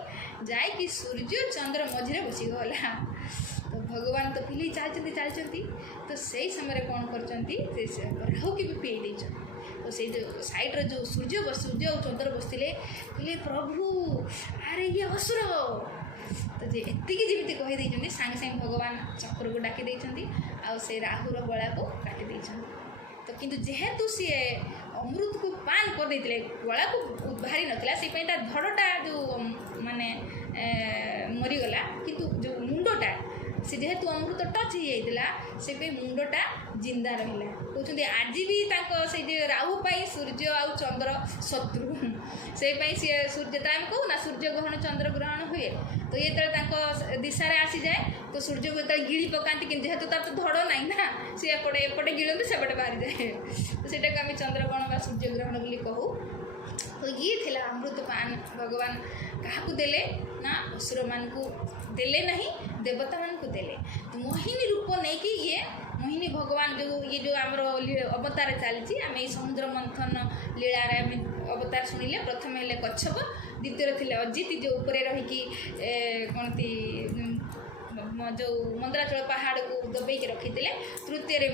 ଯାଇକି ସୂର୍ଯ୍ୟ ଚନ୍ଦ୍ର ମଝିରେ ବସିଗଲା। ତ ଭଗବାନ ତ ପିଲେଇ ଚାଲିଛନ୍ତି। ତ ସେଇ ସମୟରେ କ'ଣ କରିଛନ୍ତି, ସେ ରାହୁକି ବି ପିଏଇ ଦେଇଛନ୍ତି। ତ ସେଇ ଯେଉଁ ସାଇଡ଼୍ର ଯେଉଁ ସୂର୍ଯ୍ୟ ଆଉ ଚନ୍ଦ୍ର ବସିଥିଲେ, କହିଲେ ପ୍ରଭୁ ଆରେ ଇଏ ଅସୁର। ତ ଯେ ଏତିକି ଯେମିତି କହିଦେଇଛନ୍ତି, ସାଙ୍ଗେ ସାଙ୍ଗେ ଭଗବାନ ଚକ୍ରକୁ ଡାକି ଦେଇଛନ୍ତି, ଆଉ ସେ ରାହୁର ଗଳାକୁ କାଟି ଦେଇଛନ୍ତି। ତ କିନ୍ତୁ ଯେହେତୁ ସିଏ ଅମୃତକୁ ପାନ କରିଦେଇଥିଲେ, ଗଳାକୁ ବାହାରି ନଥିଲା, ସେଇପାଇଁ ତା ଧଡ଼ଟା ଯେଉଁ ମାନେ ମରିଗଲା, କିନ୍ତୁ ଯେଉଁ ମୁଣ୍ଡଟା ସେ ଯେହେତୁ ଅମୃତ ଟଚ୍ ହେଇଯାଇଥିଲା, ସେଇପାଇଁ ମୁଣ୍ଡଟା ଜିନ୍ଦା ରହିଲା। କହୁଛନ୍ତି ଆଜି ବି ତାଙ୍କ ସେଇ ଯେ ରାହୁ ପାଇଁ ସୂର୍ଯ୍ୟ ଆଉ ଚନ୍ଦ୍ର ଶତ୍ରୁ। ସେଇପାଇଁ ସିଏ ଯେତେବେଳେ ଆମେ କହୁ ନା ସୂର୍ଯ୍ୟଗ୍ରହଣ ଚନ୍ଦ୍ରଗ୍ରହଣ ହୁଏ, ତ ଇଏ ଯେତେବେଳେ ତାଙ୍କ ଦିଶାରେ ଆସିଯାଏ, ତ ସୂର୍ଯ୍ୟକୁ ଯେତେବେଳେ ଗିଳି ପକାନ୍ତି, କିନ୍ତୁ ଯେହେତୁ ତାର ତ ଧଡ଼ ନାହିଁ ନା, ସେ ଏପଟେ ଗିଳନ୍ତି ସେପଟେ ବାହାରିଯାଏ। ତ ସେଇଟାକୁ ଆମେ ଚନ୍ଦ୍ରଗ୍ରହଣ ବା ସୂର୍ଯ୍ୟଗ୍ରହଣ ବୋଲି କହୁ। ତ ଇଏ ଥିଲା ଅମୃତ ପାନ ଭଗବାନ କାହାକୁ ଦେଲେ ନା ଅସୁରମାନଙ୍କୁ ଦେଲେ ନାହିଁ, ଦେବତାମାନଙ୍କୁ ଦେଲେ। ତ ମୋହିନୀ ରୂପ ନେଇକି ମୋହିନୀ ଭଗବାନ ଯେଉଁ ଆମର ଅବତାର ଚାଲିଛି, ଆମେ ଏଇ ସମୁଦ୍ର ମନ୍ଥନ ଲୀଳାରେ ଆମେ ଅବତାର ଶୁଣିଲେ। ପ୍ରଥମେ ହେଲେ କଚ୍ଛପ, ଦ୍ୱିତୀୟରେ ଥିଲେ ଅଜିତ ଯେଉଁ ଉପରେ ରହିକି କ'ଣଟି ଯେଉଁ ମନ୍ଦ୍ରାଚଳ ପାହାଡ଼କୁ ଦବେଇକି ରଖିଥିଲେ, ତୃତୀୟରେ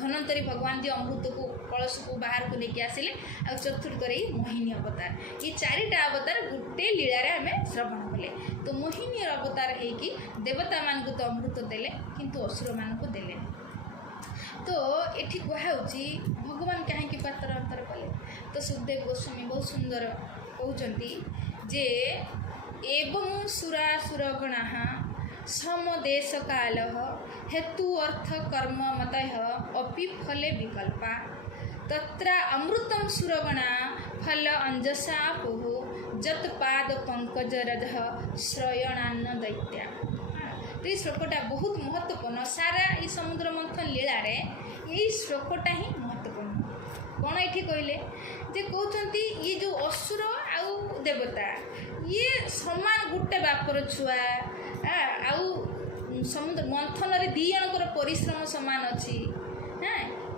ଧନ୍ୱନ୍ତରୀ ଭଗବାନ ଯେ ଅମୃତକୁ କଳସକୁ ବାହାରକୁ ନେଇକି ଆସିଲେ, ଆଉ ଚତୁର୍ଥରେ ମୋହିନୀ ଅବତାର। ଏ ଚାରିଟା ଅବତାର ଗୋଟେ ଲୀଳାରେ ଆମେ ଶ୍ରବଣ କଲେ। ତ ମୋହିନୀ ଅବତାର ହେଇକି ଦେବତାମାନଙ୍କୁ ତ ଅମୃତ ଦେଲେ, କିନ୍ତୁ ଅସୁରମାନଙ୍କୁ ଦେଲେନି। ତ ଏଠି କୁହାହେଉଛି ଭଗବାନ କାହିଁକି ପାତ୍ର ଅନ୍ତର କଲେ। ତ ସୁଖଦେବ ଗୋସ୍ୱାମୀ ବହୁତ ସୁନ୍ଦର କହୁଛନ୍ତି ଯେ ଏବଂ ସୁରାସୁରଗଣାଃ ସମଦେଶ କାଳ ହେତୁ ଅର୍ଥ କର୍ମ ମତ ଅପି ଫଲେ ବିକଳ୍ପା ତତ୍ର ଅମୃତಂ ସୁରଗଣା ଫଲ ଅଞ୍ଜସା ପୁଃ ଯତ୍ ପାଦ ପଙ୍କଜରଜ ଶ୍ରୟଣାନ୍ନ ଦୈତ୍ୟା। এই ଶ୍ଳୋକଟା ବହୁତ ମହତ୍ତ୍ୱପୂର୍ଣ୍ଣ। ସାରା ଏଇ ସମୁଦ୍ର ମନ୍ଥନ ଲୀଳାରେ ଏଇ ଶ୍ଳୋକଟା ହିଁ ମହତ୍ତ୍ୱପୂର୍ଣ୍ଣ। କ'ଣ ଏଠି କହିଲେ ଯେ କହୁଛନ୍ତି ଇଏ ଯେଉଁ ଅସୁର ଆଉ ଦେବତା, ଇଏ ସମାନ ଗୋଟେ ବାପର ଛୁଆ। ଆଉ ସମୁଦ୍ର ମନ୍ଥନରେ ଦୁଇ ଜଣଙ୍କର ପରିଶ୍ରମ ସମାନ ଅଛି।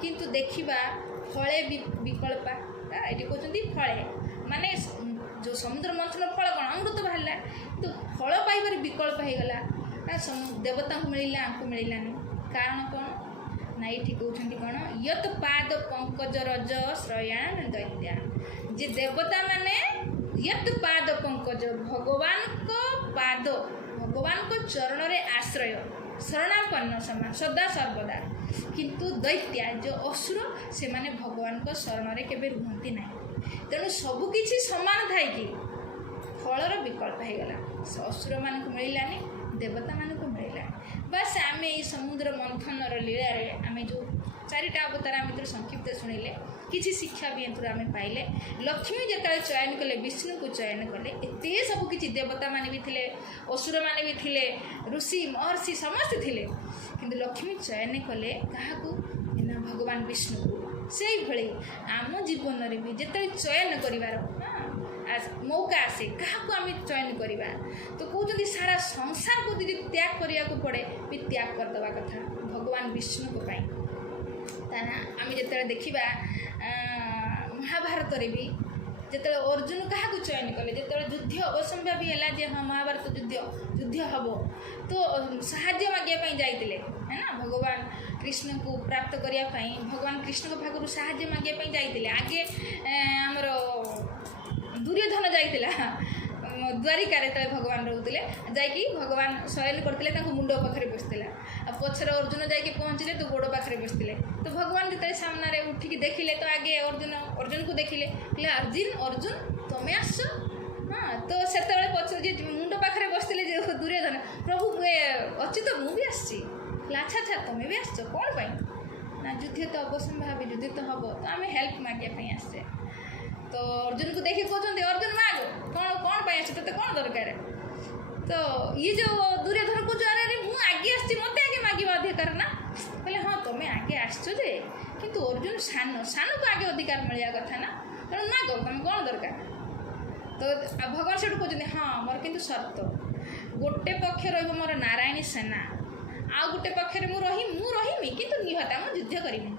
କିନ୍ତୁ ଦେଖିବା ଫଳେ ବିକଳ୍ପା। ଏଠି କହୁଛନ୍ତି ଫଳେ, ମାନେ ଯେଉଁ ସମୁଦ୍ର ମନ୍ଥନ ଫଳ କ'ଣ ଅମୃତ ବାହାରିଲା, କିନ୍ତୁ ଫଳ ପାଇବାରେ ବିକଳ୍ପ ହେଇଗଲା। ଦେବତାଙ୍କୁ ମିଳିଲା, ଆଙ୍କୁ ମିଳିଲାନି। କାରଣ କ'ଣ ନା ଏଇଠି କହୁଛନ୍ତି କ'ଣ ୟତ୍ ପାଦ ପଙ୍କଜ ରଜ ଶ୍ରୟାଣ ଦୈତ୍ୟା, ଯେ ଦେବତାମାନେ ୟତ୍ ପାଦ ପଙ୍କଜ ଭଗବାନଙ୍କ ପାଦ ଭଗବାନଙ୍କ ଚରଣରେ ଆଶ୍ରୟ ଶରଣାପନ୍ନ ସମାନ ସଦା ସର୍ବଦା, କିନ୍ତୁ ଦୈତ୍ୟା ଯେଉଁ ଅସୁର ସେମାନେ ଭଗବାନଙ୍କ ଶରଣରେ କେବେ ରୁହନ୍ତି ନାହିଁ। ତେଣୁ ସବୁକିଛି ସମାନ ଥାଇକି ଫଳର ବିକଳ୍ପ ହେଇଗଲା। ଅସୁରମାନଙ୍କୁ ମିଳିଲାନି, ଦେବତାମାନଙ୍କୁ ମିଳିଲାନି। ବାସ୍ ଆମେ ଏଇ ସମୁଦ୍ର ମନ୍ଥନର ଲୀଳାରେ ଆମେ ଯେଉଁ 4ଟା ଅବତାର ଆମେ ଏଥିରୁ ସଂକ୍ଷିପ୍ତ ଶୁଣିଲେ, କିଛି ଶିକ୍ଷା ବି ଏଥିରୁ ଆମେ ପାଇଲେ। ଲକ୍ଷ୍ମୀ ଯେତେବେଳେ ଚୟନ କଲେ, ବିଷ୍ଣୁଙ୍କୁ ଚୟନ କଲେ, ଏତେ ସବୁ କିଛି ଦେବତାମାନେ ବି ଥିଲେ, ଅସୁରମାନେ ବି ଥିଲେ, ଋଷି ମହର୍ଷି ସମସ୍ତେ ଥିଲେ, କିନ୍ତୁ ଲକ୍ଷ୍ମୀ ଚୟନ କଲେ କାହାକୁ ନା ଭଗବାନ ବିଷ୍ଣୁକୁ। ସେଇଭଳି ଆମ ଜୀବନରେ ବି ଯେତେବେଳେ ଚୟନ କରିବାର ମୌକା ଆସେ, କାହାକୁ ଆମେ ଚୟନ କରିବା, ତ କହୁଛନ୍ତି ସାରା ସଂସାରକୁ ଯଦି ତ୍ୟାଗ କରିବାକୁ ପଡ଼େ ବି ତ୍ୟାଗ କରିଦେବା କଥା ଭଗବାନ ବିଷ୍ଣୁଙ୍କ ପାଇଁ। ତାହା ଆମେ ଯେତେବେଳେ ଦେଖିବା ମହାଭାରତରେ ବି ଯେତେବେଳେ ଅର୍ଜୁନ କାହାକୁ ଚୟନ କଲେ, ଯେତେବେଳେ ଯୁଦ୍ଧ ଅସମ୍ଭବ ହେଲା ଯେ ହଁ ମହାଭାରତ ଯୁଦ୍ଧ ହେବ, ତ ସାହାଯ୍ୟ ମାଗିବା ପାଇଁ ଯାଇଥିଲେ ନା ଭଗବାନ କୃଷ୍ଣଙ୍କୁ ପ୍ରାପ୍ତ କରିବା ପାଇଁ, ଭଗବାନ କୃଷ୍ଣଙ୍କ ପାଖରୁ ସାହାଯ୍ୟ ମାଗିବା ପାଇଁ ଯାଇଥିଲେ। ଆଗେ ଆମର ଦୁର୍ଯ୍ୟୋଧନ ଯାଇଥିଲା ଦ୍ୱାରିକାରେ, ଯେତେବେଳେ ଭଗବାନ ରହୁଥିଲେ, ଯାଇକି ଭଗବାନ ଶୟନ କରିଥିଲେ, ତାଙ୍କ ମୁଣ୍ଡ ପାଖରେ ବସିଥିଲା। ଆଉ ପଛରେ ଅର୍ଜୁନ ଯାଇକି ପହଞ୍ଚିଲେ, ତ ଗୋଡ଼ ପାଖରେ ବସିଥିଲେ। ତ ଭଗବାନ ଯେତେବେଳେ ସାମ୍ନାରେ ଉଠିକି ଦେଖିଲେ, ତ ଆଗେ ଅର୍ଜୁନକୁ ଦେଖିଲେ, କହିଲେ ଅର୍ଜୁନ ତମେ ଆସିଛ? ହଁ, ତ ସେତେବେଳେ ପଛରେ ଯେ ମୁଣ୍ଡ ପାଖରେ ବସିଥିଲେ ଯେ ଦୁର୍ଯ୍ୟୋଧନ, ପ୍ରଭୁ ଅଛି ତ, ମୁଁ ବି ଆସିଛି। ଆଚ୍ଛା ଆଚ୍ଛା, ତମେ ବି ଆସିଛ, କ'ଣ ପାଇଁ? ନା ଯୁଦ୍ଧ ତ ଅବସମ୍ଭାବୀ, ଯୁଦ୍ଧ ତ ହେବ, ତ ଆମେ ହେଲ୍ପ ମାଗିବା ପାଇଁ ଆସିଛେ। ତ ଅର୍ଜୁନକୁ ଦେଖି କହୁଛନ୍ତି, ଅର୍ଜୁନ ମାଗ, କ'ଣ ପାଇଁ ଆସିଛ, ତୋତେ କ'ଣ ଦରକାର? ତ ଇଏ ଯେଉଁ ଦୁର୍ଯ୍ୟୋଧନ କହୁଛୁ, ଆରେ ମୁଁ ଆଗେ ଆସିଛି, ମୋତେ ଆଗେ ମାଗିବା ଅଧିକାର ନା? କହିଲେ ହଁ ତମେ ଆଗେ ଆସିଛ ଯେ, କିନ୍ତୁ ଅର୍ଜୁନ ସାନକୁ ଆଗେ ଅଧିକାର ମିଳିବା କଥା ନା, ତେଣୁ ମାଗ, ତମେ କ'ଣ ଦରକାର? ତ ଭଗବାନ ସେଠୁ କହୁଛନ୍ତି, ହଁ ମୋର କିନ୍ତୁ ସର୍ତ୍ତ, ଗୋଟେ ପକ୍ଷେ ରହିବ ମୋର ନାରାୟଣୀ ସେନା, ଆଉ ଗୋଟେ ପକ୍ଷରେ ମୁଁ ରହିମି, କିନ୍ତୁ ନିହତା ମୁଁ ଯୁଦ୍ଧ କରିବି।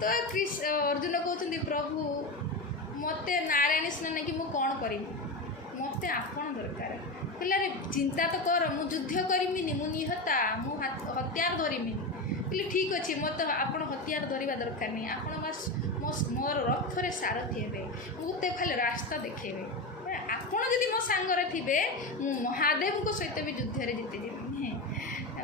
ତ ଅର୍ଜୁନ କହୁଛନ୍ତି, ପ୍ରଭୁ ମୋତେ ନାରାୟଣୀ ସେନା ନେଇକି ମୁଁ କ'ଣ କରିବି, ମୋତେ ଆପଣ ଦରକାର। କହିଲେ ଆରେ ଚିନ୍ତା ତ କର, ମୁଁ ଯୁଦ୍ଧ କରିବିନି, ମୁଁ ନିହତା, ମୁଁ ହତିଆର ଧରିମିନି। କହିଲେ ଠିକ୍ ଅଛି, ମୋତେ ଆପଣ ହତିଆର ଧରିବା ଦରକାର ନାହିଁ, ଆପଣ ବାସ୍ ମୋର ରଥରେ ସାରଥି ହେବେ, ମୋତେ ଖାଲି ରାସ୍ତା ଦେଖେଇବେ। ଆପଣ ଯଦି ମୋ ସାଙ୍ଗରେ ଥିବେ, ମୁଁ ମହାଦେବଙ୍କ ସହିତ ବି ଯୁଦ୍ଧରେ ଜିତିଯିବି,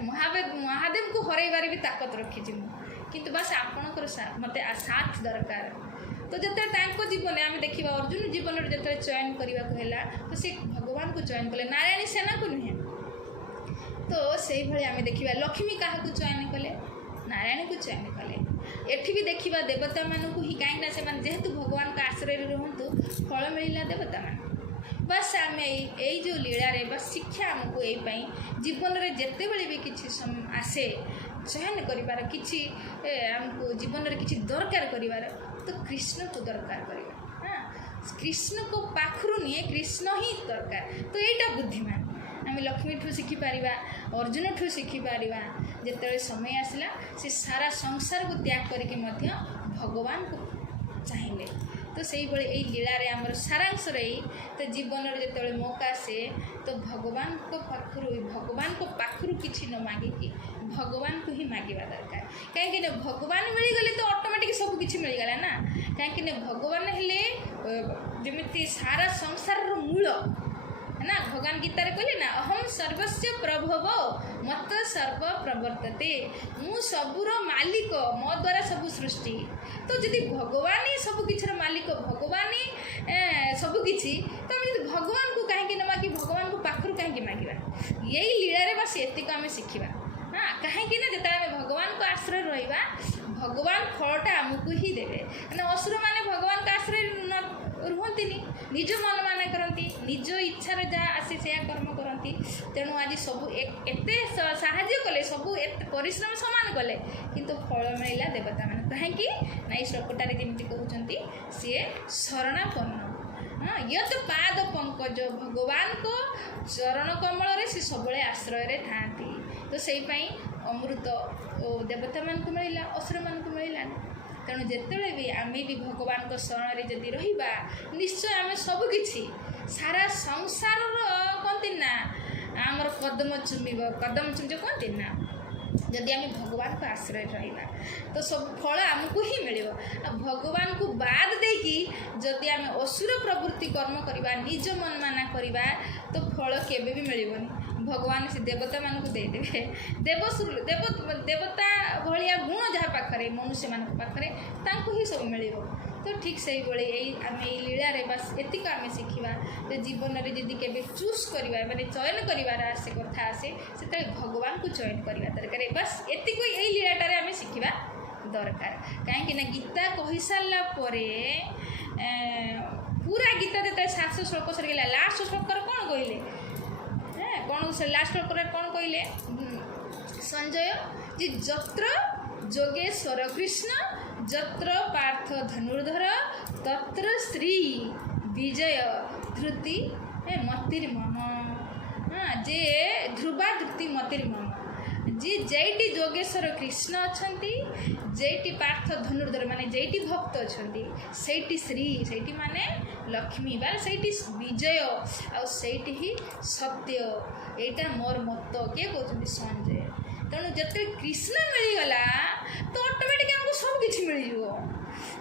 ମହାଦେବଙ୍କୁ ହରାଇବାରେ ବି ତାକତ ରଖିଛି ମୁଁ, କିନ୍ତୁ ବାସ୍ ଆପଣଙ୍କର ମୋତେ ସାଥ ଦରକାର। ତ ଯେତେବେଳେ ତାଙ୍କ ଜୀବନରେ ଆମେ ଦେଖିବା, ଅର୍ଜୁନ ଜୀବନରେ ଯେତେବେଳେ ଚୟନ କରିବାକୁ ହେଲା, ତ ସେ ଭଗବାନଙ୍କୁ ଚୟନ କଲେ, ନାରାୟଣୀ ସେନାକୁ ନୁହେଁ। ତ ସେଇଭଳି ଆମେ ଦେଖିବା ଲକ୍ଷ୍ମୀ କାହାକୁ ଚୟନ କଲେ, ନାରାୟଣଙ୍କୁ ଚୟନ କଲେ। ଏଠି ବି ଦେଖିବା ଦେବତାମାନଙ୍କୁ ହିଁ, କାହିଁକିନା ସେମାନେ ଯେହେତୁ ଭଗବାନଙ୍କ ଆଶ୍ରୟରେ ରୁହନ୍ତୁ, ଫଳ ମିଳିଲା ଦେବତାମାନଙ୍କୁ। ବାସ୍ ଆମେ ଏଇ ଯେଉଁ ଲୀଳାରେ ବା ଶିକ୍ଷା ଆମକୁ ଏଇ ପାଇଁ, ଜୀବନରେ ଯେତେବେଳେ ବି କିଛି ଆସେ ଚୟନ କରିବାର, କିଛି ଆମକୁ ଜୀବନରେ କିଛି ଦରକାର କରିବାର, ତ କୃଷ୍ଣକୁ ଦରକାର କରିବା। କୃଷ୍ଣଙ୍କ ପାଖରୁ ନିଏ, କୃଷ୍ଣ ହିଁ ଦରକାର। ତ ଏଇଟା ବୁଦ୍ଧିମାନ ଆମେ ଲକ୍ଷ୍ମୀଠୁ ଶିଖିପାରିବା, ଅର୍ଜୁନଠୁ ଶିଖିପାରିବା। ଯେତେବେଳେ ସମୟ ଆସିଲା, ସେ ସାରା ସଂସାରକୁ ତ୍ୟାଗ କରିକି ମଧ୍ୟ ଭଗବାନଙ୍କୁ ଚାହିଁଲେ। ତ ସେଇଭଳି ଏଇ ଲୀଳାରେ ଆମର ସାରାଂଶରେ ଏଇ, ତ ଜୀବନରେ ଯେତେବେଳେ ମୌକା ଆସେ, ତ ଭଗବାନଙ୍କ ପାଖରୁ କିଛି ନ ମାଗିକି ଭଗବାନଙ୍କୁ ହିଁ ମାଗିବା ଦରକାର। କାହିଁକିନା ଭଗବାନ ମିଳିଗଲେ ତ ଅଟୋମେଟିକ୍ ସବୁ କିଛି ମିଳିଗଲା ନା। କାହିଁକିନା ଭଗବାନ ହେଲେ ଯେମିତି ସାରା ସଂସାରର ମୂଳ ନା, ଭଗବାନ ଗୀତାରେ କହିଲେ ନା, ଅହଂ ସର୍ବସ୍ୟ ପ୍ରଭବ ମତ ସର୍ବ ପ୍ରବର୍ତ୍ତତେ, ମୁଁ ସବୁର ମାଲିକ, ମୋ ଦ୍ୱାରା ସବୁ ସୃଷ୍ଟି। ତ ଯଦି ଭଗବାନ ହିଁ ସବୁ କିଛିର ମାଲିକ, ଭଗବାନ ହିଁ ସବୁକିଛି, ତ ଆମେ ଯଦି ଭଗବାନଙ୍କୁ କାହିଁକି ନ ମାଗି ଭଗବାନଙ୍କୁ ପାଖରୁ କାହିଁକି ମାଗିବା? ଏଇ ଲୀଳାରେ ବାସ୍ ଏତିକି ଆମେ ଶିଖିବା। କାହିଁକି ନା ଯେତେବେଳେ ଆମେ ଭଗବାନଙ୍କ ଆଶ୍ରୟରେ ରହିବା, ଭଗବାନ ଫଳଟା ଆମକୁ ହିଁ ଦେବେ। ମାନେ ଅସୁରମାନେ ଭଗବାନଙ୍କ ଆଶ୍ରୟରେ ରୁହନ୍ତିନି, ନିଜ ମନ ମାନେ କରନ୍ତି, ନିଜ ଇଚ୍ଛାରେ ଯାହା ଆସେ ସେୟା କର୍ମ କରନ୍ତି। ତେଣୁ ଆଜି ସବୁ ଏତେ ସାହାଯ୍ୟ କଲେ, ସବୁ ଏତେ ପରିଶ୍ରମ ସମାନ କଲେ, କିନ୍ତୁ ଫଳ ମିଳିଲା ଦେବତାମାନେ। କାହିଁକି ନା ଏଇ ଶ୍ଲୋକଟାରେ ଯେମିତି କହୁଛନ୍ତି, ସିଏ ଶରଣାପନ୍ନ, ୟତ୍ ପାଦ ପଙ୍କଜ, ଭଗବାନଙ୍କ ଚରଣ କମଳରେ ସେ ସବୁବେଳେ ଆଶ୍ରୟରେ ଥାଆନ୍ତି। ତ ସେଇପାଇଁ ଅମୃତ ଓ ଦେବତାମାନଙ୍କୁ ମିଳିଲା, ଅସୁରମାନଙ୍କୁ ମିଳିଲାନି। ତେଣୁ ଯେତେବେଳେ ବି ଆମେ ବି ଭଗବାନଙ୍କ ଶରଣରେ ଯଦି ରହିବା, ନିଶ୍ଚୟ ଆମେ ସବୁକିଛି, ସାରା ସଂସାରର କହନ୍ତି ନା ଆମର କଦମ ଚୁମିବ, କଦମ ଚୁମିବ କହନ୍ତି ନା, जदि आम भगवान को आश्रय रहा तो सब फल आमको ही मिल भगवान को बाद देकी जदि आम असुर प्रवृत्ति कर्म करवा निज मन माना करवा तो फल केबे भी मिलबनी भगवान से देवता मानक देदेवे देवता भाया गुण जहाँ पाखे मनुष्य मान पाखे ही सब मिल तो ठीक से आम लीलारे बस एतिक आम शिखा तो जीवन में जदि के चूज करवा माने चयन करार आसे कथा आसे से भगवान को चयन करवा दरकार बस एतिक यही लीलाटारे आम शिखा दरकार कहीं गीता कही सारा पूरा गीता जो 700 श्लोक सरीगला लास्ट श्लोक कौन कहले कौन लास्ट श्लोक कौन कहले संजय जी जत्र जोगेश्वर कृष्ण जत्र पार्थ धनुर्धर तत्र श्री विजय धृति मतिर्मम जे ध्रुवा धृति मतिर्मम जी जैटी जोगेश्वर कृष्ण अच्छी जैटी पार्थ धनुर्धर माने जैटी भक्त अच्छी सेठी श्री सेठी माने लक्ष्मी बा सेठी विजय आठी ही सत्य एटा मोर मत किए कहते संजय तेणु जिते कृष्ण मिलगला तो ऑटोमेटिक हमको सब किसी मिल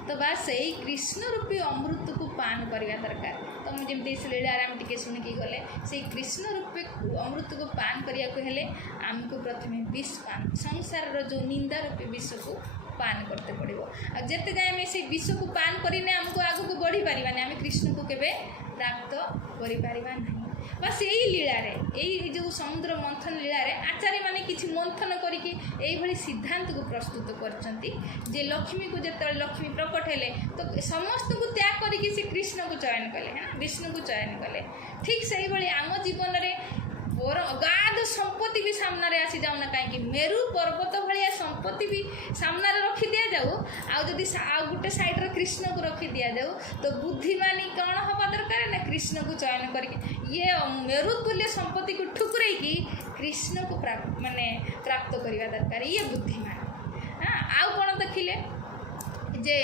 तो बस यही कृष्ण रूपी अमृत को पान करवा दरकार तो मुझे लीलार आम टे शुणिकी गले से कृष्ण रूपी अमृत को पान करने को हेले आमको प्रथम विष पान संसार जो निंदा रूपी विष को पान करते पड़ो आते जाए से विष को पान करने आमको आग को बढ़ी पारानी आम कृष्ण को केवे प्राप्त कर बस यही लीलारे यही जो समुद्र मंथन लीलारे आचार्य माने किछि मंथन करके यही सिद्धांत को प्रस्तुत करछंती जे लक्ष्मी को जब लक्ष्मी प्रकट हेले तो समस्त को त्याग करके से कृष्ण को चयन कले है विष्णु को चयन कले ठीक से ही आम जीवन में और अगाध संपत्ति भी सामने आसी जाऊना कहीं मेरु पर्वत भाया संपत्ति भी सामने रखी दि जाऊ आदि गोटे सैड्रे कृष्ण को रखी दि जाऊ तो बुद्धिमानी कौन हवा दरकार ना कृष्ण को चयन करके ये मेरु तुल्य संपत्ति को ठुकरैकी कृष्ण को प्राप्त करवा दरकार ये बुद्धिमान हाँ आउ कौन देखिले जे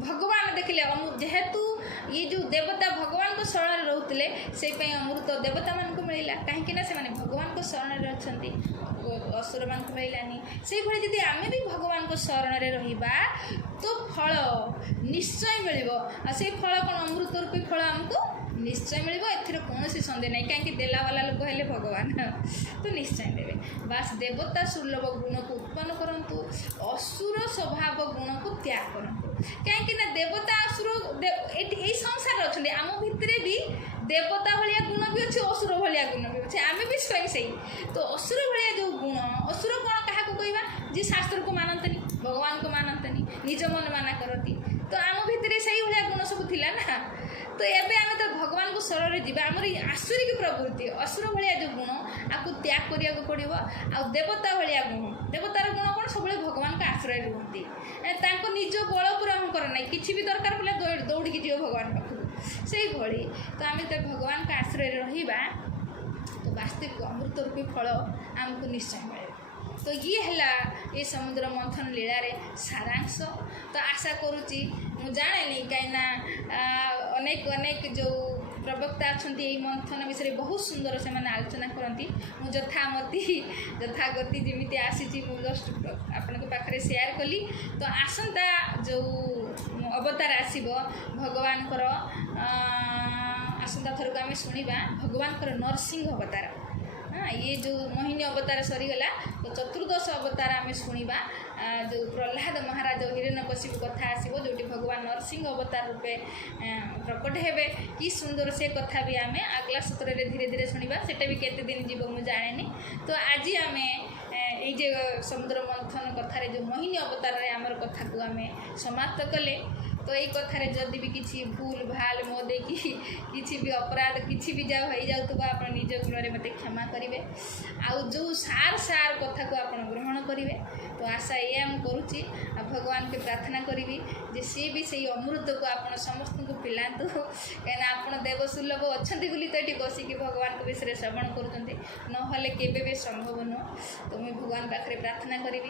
भगवान देखिले जेहेतु ये जो देवता भगवान को शरण रोते से अमृत देवता मान को मिलला कहीं से भगवान को शरण अच्छा असुर मान को मिलानी से भाई जब आम भी भगवान को शरण में रहा तो फल निश्चय मिल से फल कौन अमृत रूपी फल आमको निश्चय मिल कौन सन्देह नहीं कहीं देला वाला लोक है भगवान तो निश्चय देवे बास देवता सुलभ गुण को उत्पन्न करंतु असुर स्वभाव गुण को त्याग करंतु कहीं देवता असुर यही संसार अच्छा आम भितर भी देवता भाया गुण भी अच्छे असुर भाया गुण भी अच्छे आम भी स्वयं से तो असुर भाया जो गुण असुर कौन क्या कहवा जी शास्त्र को मानते भगवान को मानते निज मन माना करती तो आम भितर से भाया गुण सब थिला ना तो एबे आम तो भगवान को शरण जी आमर आसुरिक प्रवृत्ति असुर भाया जो गुण आपको त्याग करिया को पड़ो आ देवता भाया गुण देवतार गुण कौन सब भगवान का आश्रय रुहति निज बल पुराकर ना कि भी दरकार पड़े दौड़ी जीव भगवान पाखक से भली तो आम तो भगवान का आश्रय रहा तो वास्तविक अमृत रूपी फल आमको निश्चय मिले तो ये है ये समुद्र मंथन लीलारे सारांश तो आशा करुच्ची मु जाने नहीं कहीं अनेक अनेक जो प्रवक्ता अच्छा यही मंथन विषय बहुत सुंदर से मैंने आलोचना करती मुझे यथागति जमी आसी जस्ट आपण पाखे सेयार कली तो आसंता जो अवतार आसब भगवान आसंता थर को आम शुणा भगवान नरसिंह अवतार हाँ ये जो मोहिनी अवतार सरीगला तो चतुर्दश अवतार आम शुणा जो प्रहलाद महाराज हिरण्यकशिपु कथा आसो जो भगवान नरसिंह अवतार रूपे प्रकट हेबे कि सुंदर से कथा भी आम आगला सत्र धीरे धीरे शुणा सेटा भी केते दिन जीव मु जाने तो आज आम ये समुद्र मंथन कथार जो मोहिनी अवतार आमर कथा को आम समाप्त कले तो यही कथार जदि भी किसी भूल भाल मो देखी किसी भी अपराध किसी भी जा हो जाऊँ आप निज गुण मत क्षमा करेंगे आउ जो सार सार कथा को आप ग्रहण करेंगे तो आशा ये करुच्ची भगवान के प्रार्थना करी जे सी भी से अमृत को आप समस्त को पिलातु कहीं आप देवसुलभ अच्छा बोली तो ये बसिक भगवान को विषय श्रवण करें ना केवे भी संभव नुह तो मुझे भगवान पाखे प्रार्थना करी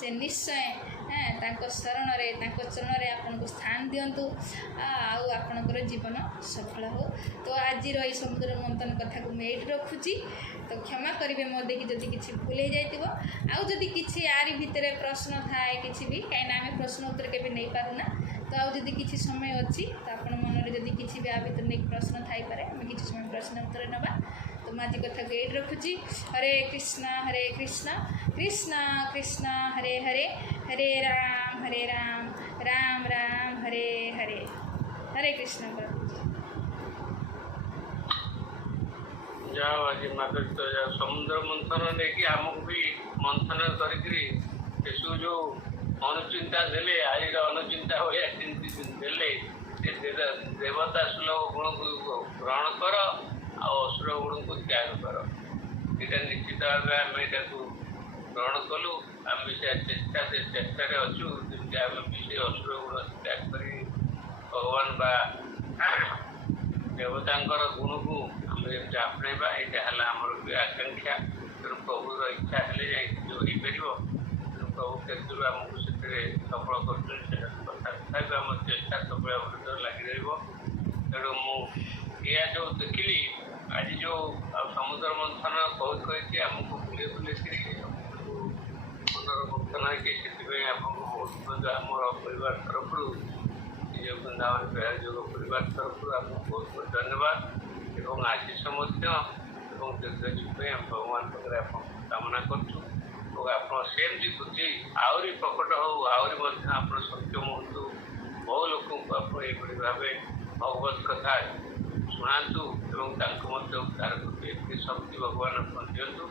से निश्चय ଶରଣରେ ତାଙ୍କ ଚରଣରେ ଆପଣଙ୍କୁ ସ୍ଥାନ ଦିଅନ୍ତୁ ଆଉ ଆପଣଙ୍କର ଜୀବନ ସଫଳ ହେଉ। ତ ଆଜିର ଏଇ ସମୁଦ୍ର ମନ୍ଥନ କଥାକୁ ମୁଁ ଏଇଠି ରଖୁଛି। ତ କ୍ଷମା କରିବେ ମୋ ଦେଖି ଯଦି କିଛି ଭୁଲ ହେଇଯାଇଥିବ। ଆଉ ଯଦି କିଛି ଆରି ଭିତରେ ପ୍ରଶ୍ନ ଥାଏ କିଛି ବି, କାହିଁକିନା ଆମେ ପ୍ରଶ୍ନ ଉତ୍ତର କେବେ ନେଇପାରୁନା, ତ ଆଉ ଯଦି କିଛି ସମୟ ଅଛି ତ ଆପଣ ମନରେ ଯଦି କିଛି ବି ଆ ଭିତରେ ନେଇକି ପ୍ରଶ୍ନ ଥାଇପାରେ, ଆମେ କିଛି ସମୟ ପ୍ରଶ୍ନ ଉତ୍ତର ନେବା। ତ ମୁଁ ଆଜି କଥାକୁ ଏଇଠି ରଖୁଛି। ହରେ କୃଷ୍ଣ କୃଷ୍ଣ କୃଷ୍ଣ ହରେ ହରେ, ହରେ ରାମ ରାମ ରାମ ହରେ ହରେ। ହରେ କୃଷ୍ଣ। ଯାଅ ଆଜି ମାଧୁର୍ଯ୍ୟ ଯାଅ ସମୁଦ୍ର ମନ୍ଥନ ନେଇକି ଆମକୁ ବି ମନ୍ଥନ କରିକିରି ସେସବୁ ଯେଉଁ ଅନୁଚିନ୍ତା ଦେଲେ, ଆଜିର ଅନୁଚିନ୍ତା ଭଳିଆ ଦେଲେ, ସେ ଦେବତା ସୁଲଭ ଗୁଣକୁ ଗ୍ରହଣ କର ଆଉ ଅସୁର ଗୁଣକୁ ତ୍ୟାଗ କର। ଏଇଟା ନିଶ୍ଚିତ ଭାବେ ଆମେ ଏଟାକୁ ଗ୍ରହଣ କଲୁ। ଆମେ ସେ ଚେଷ୍ଟାରେ ଅଛୁ ଯେମିତି ଆମେ ବି ସେ ଅସୁର ଗୁଣ ତ୍ୟାଗ କରି ଭଗବାନ ବା ଦେବତାଙ୍କର ଗୁଣକୁ ଆମେ ଯେମିତି ଆପଣେଇବା, ଏଇଟା ହେଲା ଆମର ବି ଆକାଂକ୍ଷା। ତେଣୁ ପ୍ରଭୁର ଇଚ୍ଛା ହେଲେ ଯାଇ ଯେଉଁ ହେଇପାରିବ। ତେଣୁ ପ୍ରଭୁ କେତେରୁ ଆମକୁ ସେଥିରେ ସଫଳ କରୁଛନ୍ତି ସେଟା କଥା ତଥାପି ଆମ ଚେଷ୍ଟା ସବୁବେଳେ ଆମର ଲାଗି ରହିବ। ତେଣୁ ମୁଁ ଏହା ଯେଉଁ ଦେଖିଲି ଆଜି ଯେଉଁ ସମୁଦ୍ର ମନ୍ଥନ କହିକି ଆମକୁ ବୁଲେଇକିରି ମନର ମନ୍ଥନ ହେଇକି, ସେଥିପାଇଁ ଆପଣଙ୍କୁ ବହୁତ ଆମର ପରିବାର ତରଫରୁ ନିଜ ବୃନ୍ଦାବନ ବିହାର ଯୋଗ ପରିବାର ତରଫରୁ ଆପଣଙ୍କୁ ବହୁତ ବହୁତ ଧନ୍ୟବାଦ ଏବଂ ଆଶିଷ ମଧ୍ୟ ଏବଂ ଦୀର୍ଘଜୀବୀ ପାଇଁ ଆମେ ଭଗବାନ ପାଖରେ ଆପଣଙ୍କୁ କାମନା କରୁଛୁ। ଏବଂ ଆପଣ ସେମିତି ବୁଦ୍ଧି ଆହୁରି ପ୍ରକଟ ହେଉ, ଆହୁରି ମଧ୍ୟ ଆପଣ ସକ୍ଷମ ହୁଅନ୍ତୁ। ବହୁ ଲୋକଙ୍କୁ ଆପଣ ଏହିଭଳି ଭାବେ ଭଗବତ କଥା ଶୁଣାନ୍ତୁ ଏବଂ ତାଙ୍କୁ ମଧ୍ୟ ଉଦ୍ଧାର କରନ୍ତୁ। ଏମିତି ଶକ୍ତି ଭଗବାନ ଆପଣ ଦିଅନ୍ତୁ,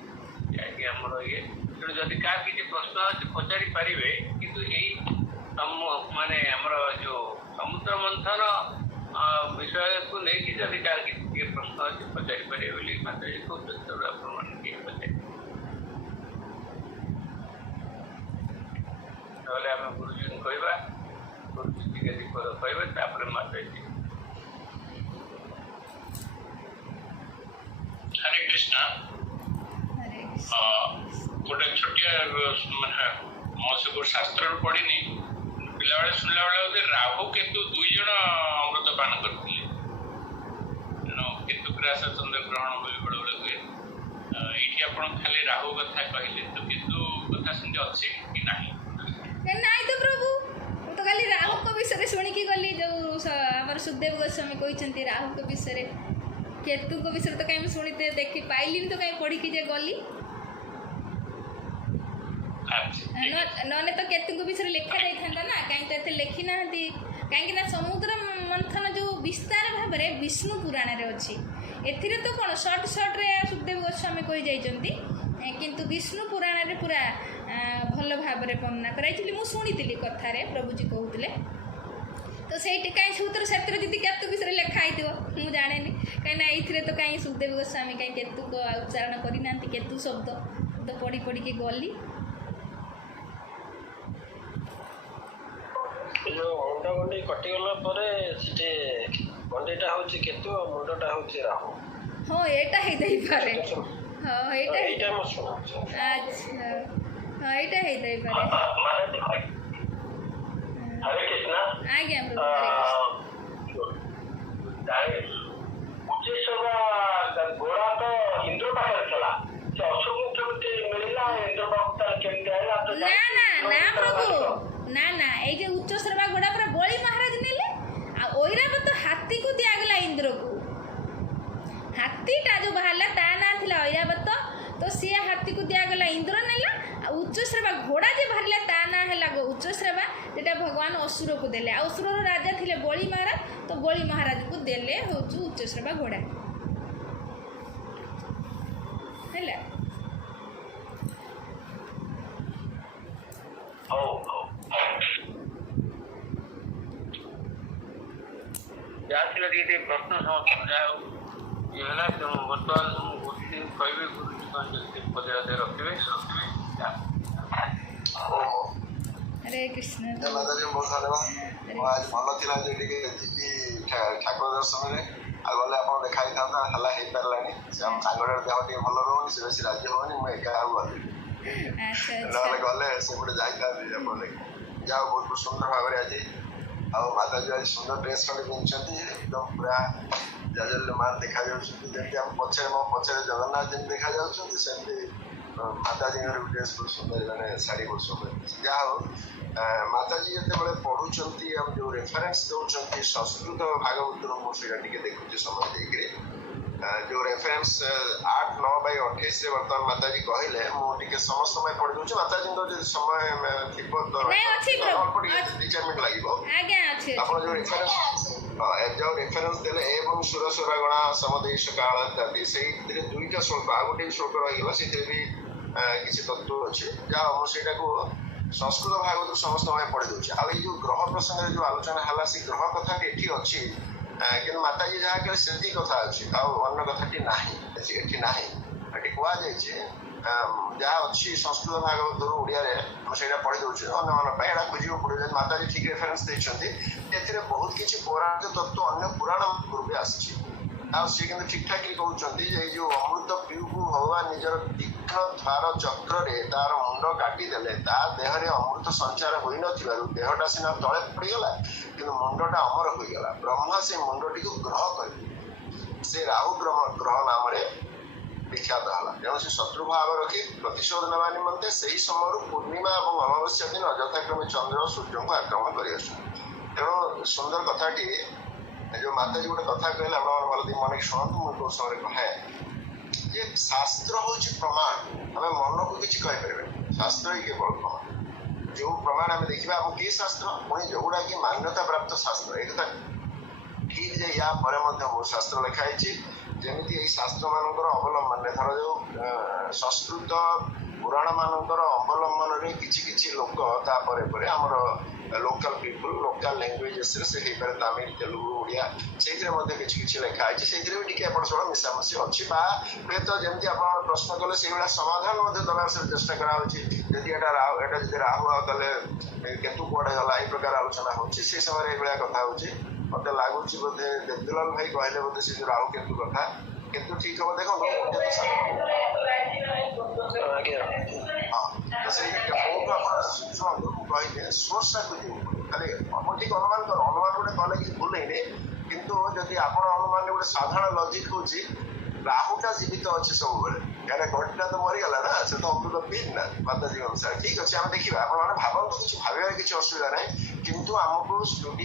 ଯାହାକି ଆମର ଇଏ। ତେଣୁ ଯଦି କାହାର କିଛି ପ୍ରଶ୍ନ ଅଛି ପଚାରି ପାରିବେ, କିନ୍ତୁ ଏଇ ମାନେ ଆମର ଯେଉଁ ସମୁଦ୍ର ମନ୍ଥନ ବିଷୟକୁ ନେଇକି ଯଦି କାହାର କିଛି ପ୍ରଶ୍ନ ଅଛି ପଚାରି ପାରିବେ ବୋଲି ମାତାଜୀ କହୁଛନ୍ତି। ତେଣୁ ଆପଣମାନେ ଟିକେ ପଚାରିବେ। ତାହେଲେ ଆମେ ଗୁରୁଜୀଙ୍କୁ କହିବା, ଗୁରୁଜୀ ଟିକେ ଦୀପଦ କହିବେ, ତାପରେ ମାତାଜୀ। ହରେ କୃଷ୍ଣ। ଗୋଟେ ଛୋଟିଆ ମାନେ ମୌସୁ ଶାସ୍ତ୍ରରୁ ପଢିନି, ପିଲାବେଳେ ଶୁଣିଲା ବେଳେ ରାହୁ କେତୁ 2 ଜଣ ଅମୃତ ପାନ କରିଥିଲେ। ତେଣୁ କେତୁ ଗ୍ରାସ ଚନ୍ଦ୍ର ଗ୍ରହଣ ବୋଲି ବେଳେବେଳେ ହୁଏ। ଏଇଠି ଆପଣ ଖାଲି ରାହୁ କଥା କହିଲେ, ତ କେତୁ କଥା ସେମିତି ଅଛି କି ନାହିଁ? ନାଇଁ ତ ପ୍ରଭୁ, ମୁଁ ତ ଖାଲି ରାହୁଙ୍କ ବିଷୟରେ ଶୁଣିକି ଗଲି। ଯେଉଁ ଆମର ସୁଖଦେବ ଗୋସ୍ୱାମୀ କହିଛନ୍ତି ରାହୁଙ୍କ ବିଷୟରେ, କେତୁଙ୍କ ବିଷୟରେ ତ କାହିଁ ମୁଁ ଶୁଣିତେ ଦେଖି ପାଇଲିନି, ତ କାହିଁ ପଢିକି ଯେ ଗଲି। ନହେଲେ ତ କେତୁଙ୍କ ବିଷୟରେ ଲେଖା ଯାଇଥାନ୍ତା ନା, କାହିଁ ତ ଏତେ ଲେଖି ନାହାନ୍ତି। କାହିଁକି ନା ସମୁଦ୍ର ମନ୍ଥନ ଯେଉଁ ବିସ୍ତାର ଭାବରେ ବିଷ୍ଣୁ ପୁରାଣରେ ଅଛି। ଏଥିରେ ତ କ'ଣ ସର୍ଟରେ ସୁଖଦେବ ଗୋସ୍ୱାମୀ କହିଯାଇଛନ୍ତି, କିନ୍ତୁ ବିଷ୍ଣୁ ପୁରାଣରେ ପୁରା ଭଲ ଭାବରେ ବର୍ଣ୍ଣନା କରାଯାଇଥିଲି। ମୁଁ ଶୁଣିଥିଲି କଥାରେ ପ୍ରଭୁଜୀ କହୁଥିଲେ। ତ ସେଇଠି କାହିଁ ସେଥିରେ ଯଦି କେତୁ ବିଷୟରେ ଲେଖା ହେଇଥିବ ମୁଁ ଜାଣେନି, କାହିଁକିନା ଏଇଥିରେ ତ କାହିଁ ସୁଖଦେବ ଗୋସ୍ୱାମୀ କାହିଁ କେତୁଙ୍କ ଉଚ୍ଚାରଣ କରିନାହାନ୍ତି କେତୁ ଶବ୍ଦ। ତ ପଢ଼ିକି ଗଲି। ଯେଉଁ ମୁଣ୍ଡ ଗଣ୍ଡି କଟିଗଲା ପରେ ସେଠି ଗଣ୍ଡିଟା ହେଉଛି କେତୁ ଆଉ ମୁଣ୍ଡଟା ହେଉଛି ରାହୁ। ହଁ ଏଇଟା ହେଇଥାଇପାରେ। ହଁ ଏଇଟା ମୁଁ ଶୁଣୁଛି। ଆଚ୍ଛା, ହଁ ଏଇଟା ହେଇଥାଇପାରେ। ହରେ କୃଷ୍ଣ। ଆଜ୍ଞା ପ୍ରଭୁ। ଘୋଡ଼ା ତ ଇନ୍ଦ୍ର ପାଖରେ ଥିଲା, ସେ ଅଶୋକଙ୍କୁ କେମିତି ମିଳିଲା? ଇନ୍ଦ୍ର ପାଖକୁ କେମିତି ଆଇଲା? ନା ପ୍ରଭୁ, ନା ଏଇ ଯେ ଉଚ୍ଚଶ୍ରବା ଘୋଡ଼ା ପୁରା ବଳି ମହାରାଜ ନେଲେ, ଆଉ ଐରାବତ ହାତୀକୁ ଦିଆଗଲା ଇନ୍ଦ୍ରକୁ। ହାତୀଟା ଯେଉଁ ବାହାରିଲା ତା ନାଁ ଥିଲା ଐରାବତ। ତ ସିଏ ହାତୀକୁ ଦିଆଗଲା, ଇନ୍ଦ୍ର ନେଲା। ଆଉ ଉଚ୍ଚଶ୍ରବା ଘୋଡ଼ା ଯେ ବାହାରିଲା ତା ନାଁ ହେଲା ଉଚ୍ଚଶ୍ରବା, যেটা ভগবান অসুরକୁ ଦେଲେ। ଆଉ ଅସୁରର ରାଜା ଥିଲେ ବଳି ମହାରାଜ, ତ ବଳି ମହାରାଜକୁ ଦେଲେ ହେଉଛି ଉଚ୍ଚଶ୍ରବା ଘୋଡ଼ା ହେଲା। ଯାହା ଥିଲା ଟିକେ ପ୍ରଶ୍ନ ସମସ୍ତ ଯାହା ଇଏ ହେଲା। ତେଣୁ ବର୍ତ୍ତମାନ ମୁଁ ଗୋଟେ ଦିନ କହିବି ଗୁରୁଜୀ ପଦରେ ରଖିବେ। ହରେ କୃଷ୍ଣ। ମାତାଜୀ ବହୁତ ଧନ୍ୟବାଦ। ମୁଁ ଆଜି ଭଲ ଥିଲା ଯେ ଟିକେ ଯିବି ଠାକୁର ଦର୍ଶନରେ, ଆଉ ଗଲେ ଆପଣ ଦେଖା ହେଇଥାନ୍ତା, ହେଲା ହେଇପାରିଲାନି। ସେ ଆମ ସାଙ୍ଗଟାର ଦେହ ଟିକେ ଭଲ ରହୁନି, ସେ ବେଶୀ ରାଜି ହବନି, ମୁଁ ଏକା ଆଉ ଗଲି। ନହେଲେ ଗଲେ ସେପଟେ ଯାଇଥାନ୍ତି ଆପଣ ଦେଖି। ଯାହା ହଉ ବହୁତ ସୁନ୍ଦର ଭାବରେ ଆଜି ଆଉ ମାତାଜୀ ଆଜି ସୁନ୍ଦର ଡ୍ରେସ୍ ଖଣ୍ଡେ ପିନ୍ଧିଛନ୍ତି ଏକଦମ ପୁରା ଜାଜଲ୍ୟମାନ ଦେଖାଯାଉଛନ୍ତି ଯେମିତି ଆମ ପଛରେ ମୋ ପଛରେ ଜଗନ୍ନାଥ ଯେମିତି ଦେଖାଯାଉଛନ୍ତି ସେମିତି ମାତାଜୀଙ୍କର ବି ଡ୍ରେସ୍ ବହୁତ ସୁନ୍ଦର ମାନେ ଶାଢ଼ୀ ବହୁତ ସୁନ୍ଦର ଯାହା ହଉ ମାତାଜୀ ଯେତେବେଳେ ପଢୁଛନ୍ତି ଆଉ ଯୋଉ ରେଫରେନ୍ସ ଦଉଛନ୍ତି ସଂସ୍କୃତ ଭାଗବତରୁ ମୁଁ ସେଇଟା ଟିକେ ଦେଖୁଛି ସମୟ ଦେଇକିରି ଯୋଉ ରେଫରେନ୍ସ 8/9/28 ବର୍ତ୍ତମାନ ମାତାଜୀ କହିଲେ ମୁଁ ଟିକେ ସମସ୍ତ ପାଇଁ ପଢି ଦଉଛି ମାତାଜୀଙ୍କର ଯଦି ସମୟ ଥିବ ତ ଅଳ୍ପ ଟିକେ 2-4 ମିନିଟ୍ ଲାଗିବ ଆପଣ ଯୋଉ ରେଫରେନ୍ସ ଦେଲେ ଏବଂ ସୁରସୁରଗଣା ସମଦେଶ କାଳ ଇତ୍ୟାଦି ସେଇଥିରେ 2ଟା ଶ୍ଲୋକ ଆଉ ଗୋଟେ ଶ୍ଲୋକ ରହିଗଲା ସେଥିରେ ବି କିଛି ତତ୍ତ୍ୱ ଅଛି ଯାହା ମୁଁ ସେଇଟାକୁ ସଂସ୍କୃତ ଭାଗବତରୁ ସମସ୍ତ ପାଇଁ ପଢି ଦଉଛି ଆଉ ଏଇ ଯୋଉ ଗ୍ରହ ପ୍ରସଙ୍ଗରେ ଯୋଉ ଆଲୋଚନା ହେଲା ସେ ଗ୍ରହ କଥାଟି ଏଠି ଅଛି କିନ୍ତୁ ମାତାଜୀ ଯାହା କହିଲେ ସେତିକି କଥା ଅଛି ଆଉ ଅନ୍ୟ କଥାଟି ନାହିଁ ଏଠି ନାହିଁ ଏଠି କୁହାଯାଇଛି ଯାହା ଅଛି ସଂସ୍କୃତ ଭାଗବତରୁ ଓଡ଼ିଆରେ ମୁଁ ସେଇଟା ପଢି ଦଉଛି ଅନ୍ୟମାନଙ୍କ ପାଇଁ ଏଇଟା ବୁଝିବାକୁ ପଡ଼ିବ ଯଦି ମାତାଜୀ ଠିକ ରେଫରେନ୍ସ ଦେଇଛନ୍ତି ଏଥିରେ ବହୁତ କିଛି ପୌରାଣିକ ତତ୍ତ୍ୱ ଅନ୍ୟ ପୁରାଣ ପୂର୍ବେ ଆସିଛି ଆଉ ସିଏ କିନ୍ତୁ ଠିକ ଠାକ କହୁଛନ୍ତି ଯେ ଏଇ ଯୋଉ ଅମୃତ ପିଉକୁ ଭଗବାନ ନିଜର ତୀକ୍ଷ୍ଣ ଧାର ଚକ୍ରରେ ତାର ମୁଣ୍ଡ କାଟିଦେଲେ ତା ଦେହରେ ଅମୃତ ସଞ୍ଚାର ହୋଇନଥିବାରୁ ଦେହଟା ସିନା ତଳେ ପଡ଼ିଗଲା କିନ୍ତୁ ମୁଣ୍ଡଟା ଅମର ହୋଇଗଲା ବ୍ରହ୍ମା ସେ ମୁଣ୍ଡଟିକୁ ଗ୍ରହ କରିଲେ ସେ ରାହୁ ଗ୍ରହ ନାମରେ ବିଖ୍ୟାତ ହେଲା ତେଣୁ ସେ ଶତ୍ରୁଭାବ ରଖି ପ୍ରତିଶୋଧ ନେବା ନିମନ୍ତେ ସେହି ସମୟରୁ ପୂର୍ଣ୍ଣିମା ଏବଂ ଅମାବସ୍ୟା ଦିନ ଯଥାକ୍ରମେ ଚନ୍ଦ୍ର ଓ ସୂର୍ଯ୍ୟଙ୍କୁ ଆକ୍ରମଣ କରି ଆସୁଛନ୍ତି ତେଣୁ ସୁନ୍ଦର କଥାଟି ଯୋଉ ମାତାଜୀ ଗୋଟେ କଥା କହିଲେ ଆପଣ ଭଲ ମନେ ଶୁଣନ୍ତୁ ମୁଁ କୋଉ ସମୟରେ କହେ ଯେ ଶାସ୍ତ୍ର ହଉଛି ପ୍ରମାଣ ଆମେ ମନକୁ କିଛି କହିପାରିବେନି ଶାସ୍ତ୍ର ହିଁ କେବଳ ପ୍ରମାଣ ଯୋଉ ପ୍ରମାଣ ଆମେ ଦେଖିବା ଆମ କି ଶାସ୍ତ୍ର ପୁଣି ଯୋଉଗୁଡା କି ମାନ୍ୟତା ପ୍ରାପ୍ତ ଶାସ୍ତ୍ର ଏଇ କଥା ଠିକ ଯେ ୟା ପରେ ମଧ୍ୟ ବହୁତ ଶାସ୍ତ୍ର ଲେଖା ହେଇଛି ଯେମିତି ଏଇ ଶାସ୍ତ୍ର ମାନଙ୍କର ଅବଲମ୍ବନରେ ଧର ଯୋଉ ସଂସ୍କୃତ ପୁରାଣ ମାନଙ୍କର ଅବଲମ୍ବନରେ କିଛି କିଛି ଲୋକ ତାପରେ ପରେ ଆମର ଲୋକାଲ ପିପୁଲ ଲୋକାଲ ଲାଙ୍ଗୁଏଜେସରେ ସେ ହେଇପାରେ ତାମିଲ ତେଲୁଗୁ ଓଡ଼ିଆ ସେଇଥିରେ ମଧ୍ୟ କିଛି କିଛି ଲେଖା ହେଇଛି ସେଇଥିରେ ବି ଟିକେ ଆପଣ ସବୁ ମିଶାମିଶି ଅଛି ବା ହୁଏତ ଯେମିତି ଆପଣ ପ୍ରଶ୍ନ କଲେ ସେଇଭଳିଆ ସମାଧାନ ମଧ୍ୟ ଦେବାର ସେ ଚେଷ୍ଟା କରାହଉଛି ଯଦି ଏଟା ଯଦି ରାହୁ ଆଉ ତାହେଲେ କେତୁ କୁଆଡେ ଗଲା ଏଇ ପ୍ରକାର ଆଲୋଚନା ହଉଛି ସେ ସମୟରେ ଏଇଭଳିଆ କଥା ହଉଛି ମତେ ଲାଗୁଛି ବୋଧେ ଦେବଦୁଲାଲ ଭାଇ କହିଲେ ବୋଧେ ସେ ଯୋଉ ରାହୁ କେତୁ କଥା କିନ୍ତୁ ଠିକ ହବ ଦେଖନ୍ତୁ ଶୁଣନ୍ତୁ ମୁଁ କହିଲେ ସୋର୍ସଟା ଖୋଜିବୁ ଖାଲି ଆପଣ ଠିକ ଅନୁମାନ କର ଅନୁମାନ ଗୋଟେ କଲେ କିଛି ଭୁଲ ହେଇନି କିନ୍ତୁ ଯଦି ଆପଣ ଅନୁମାନରେ ଗୋଟେ ସାଧାରଣ ଲଜିକ ହଉଛି ରାହୁଟା ଜୀବିତ ଅଛି ସବୁବେଳେ କାହିଁକିନା ଘଟିଟା ତ ମରିଗଲା ନା ସେ ତ ଅମୃତ ପିନ୍ ନା ମାତାଜୀ ଅନୁସାରେ ଠିକ ଅଛି ଆମେ ଦେଖିବା ଆପଣ ମାନେ ଭାବନ୍ତୁ କିଛି ଭାବିବାରେ କିଛି ଅସୁବିଧା ନାହିଁ କିନ୍ତୁ ଆମକୁ ଷ୍ଟୁଡିଓ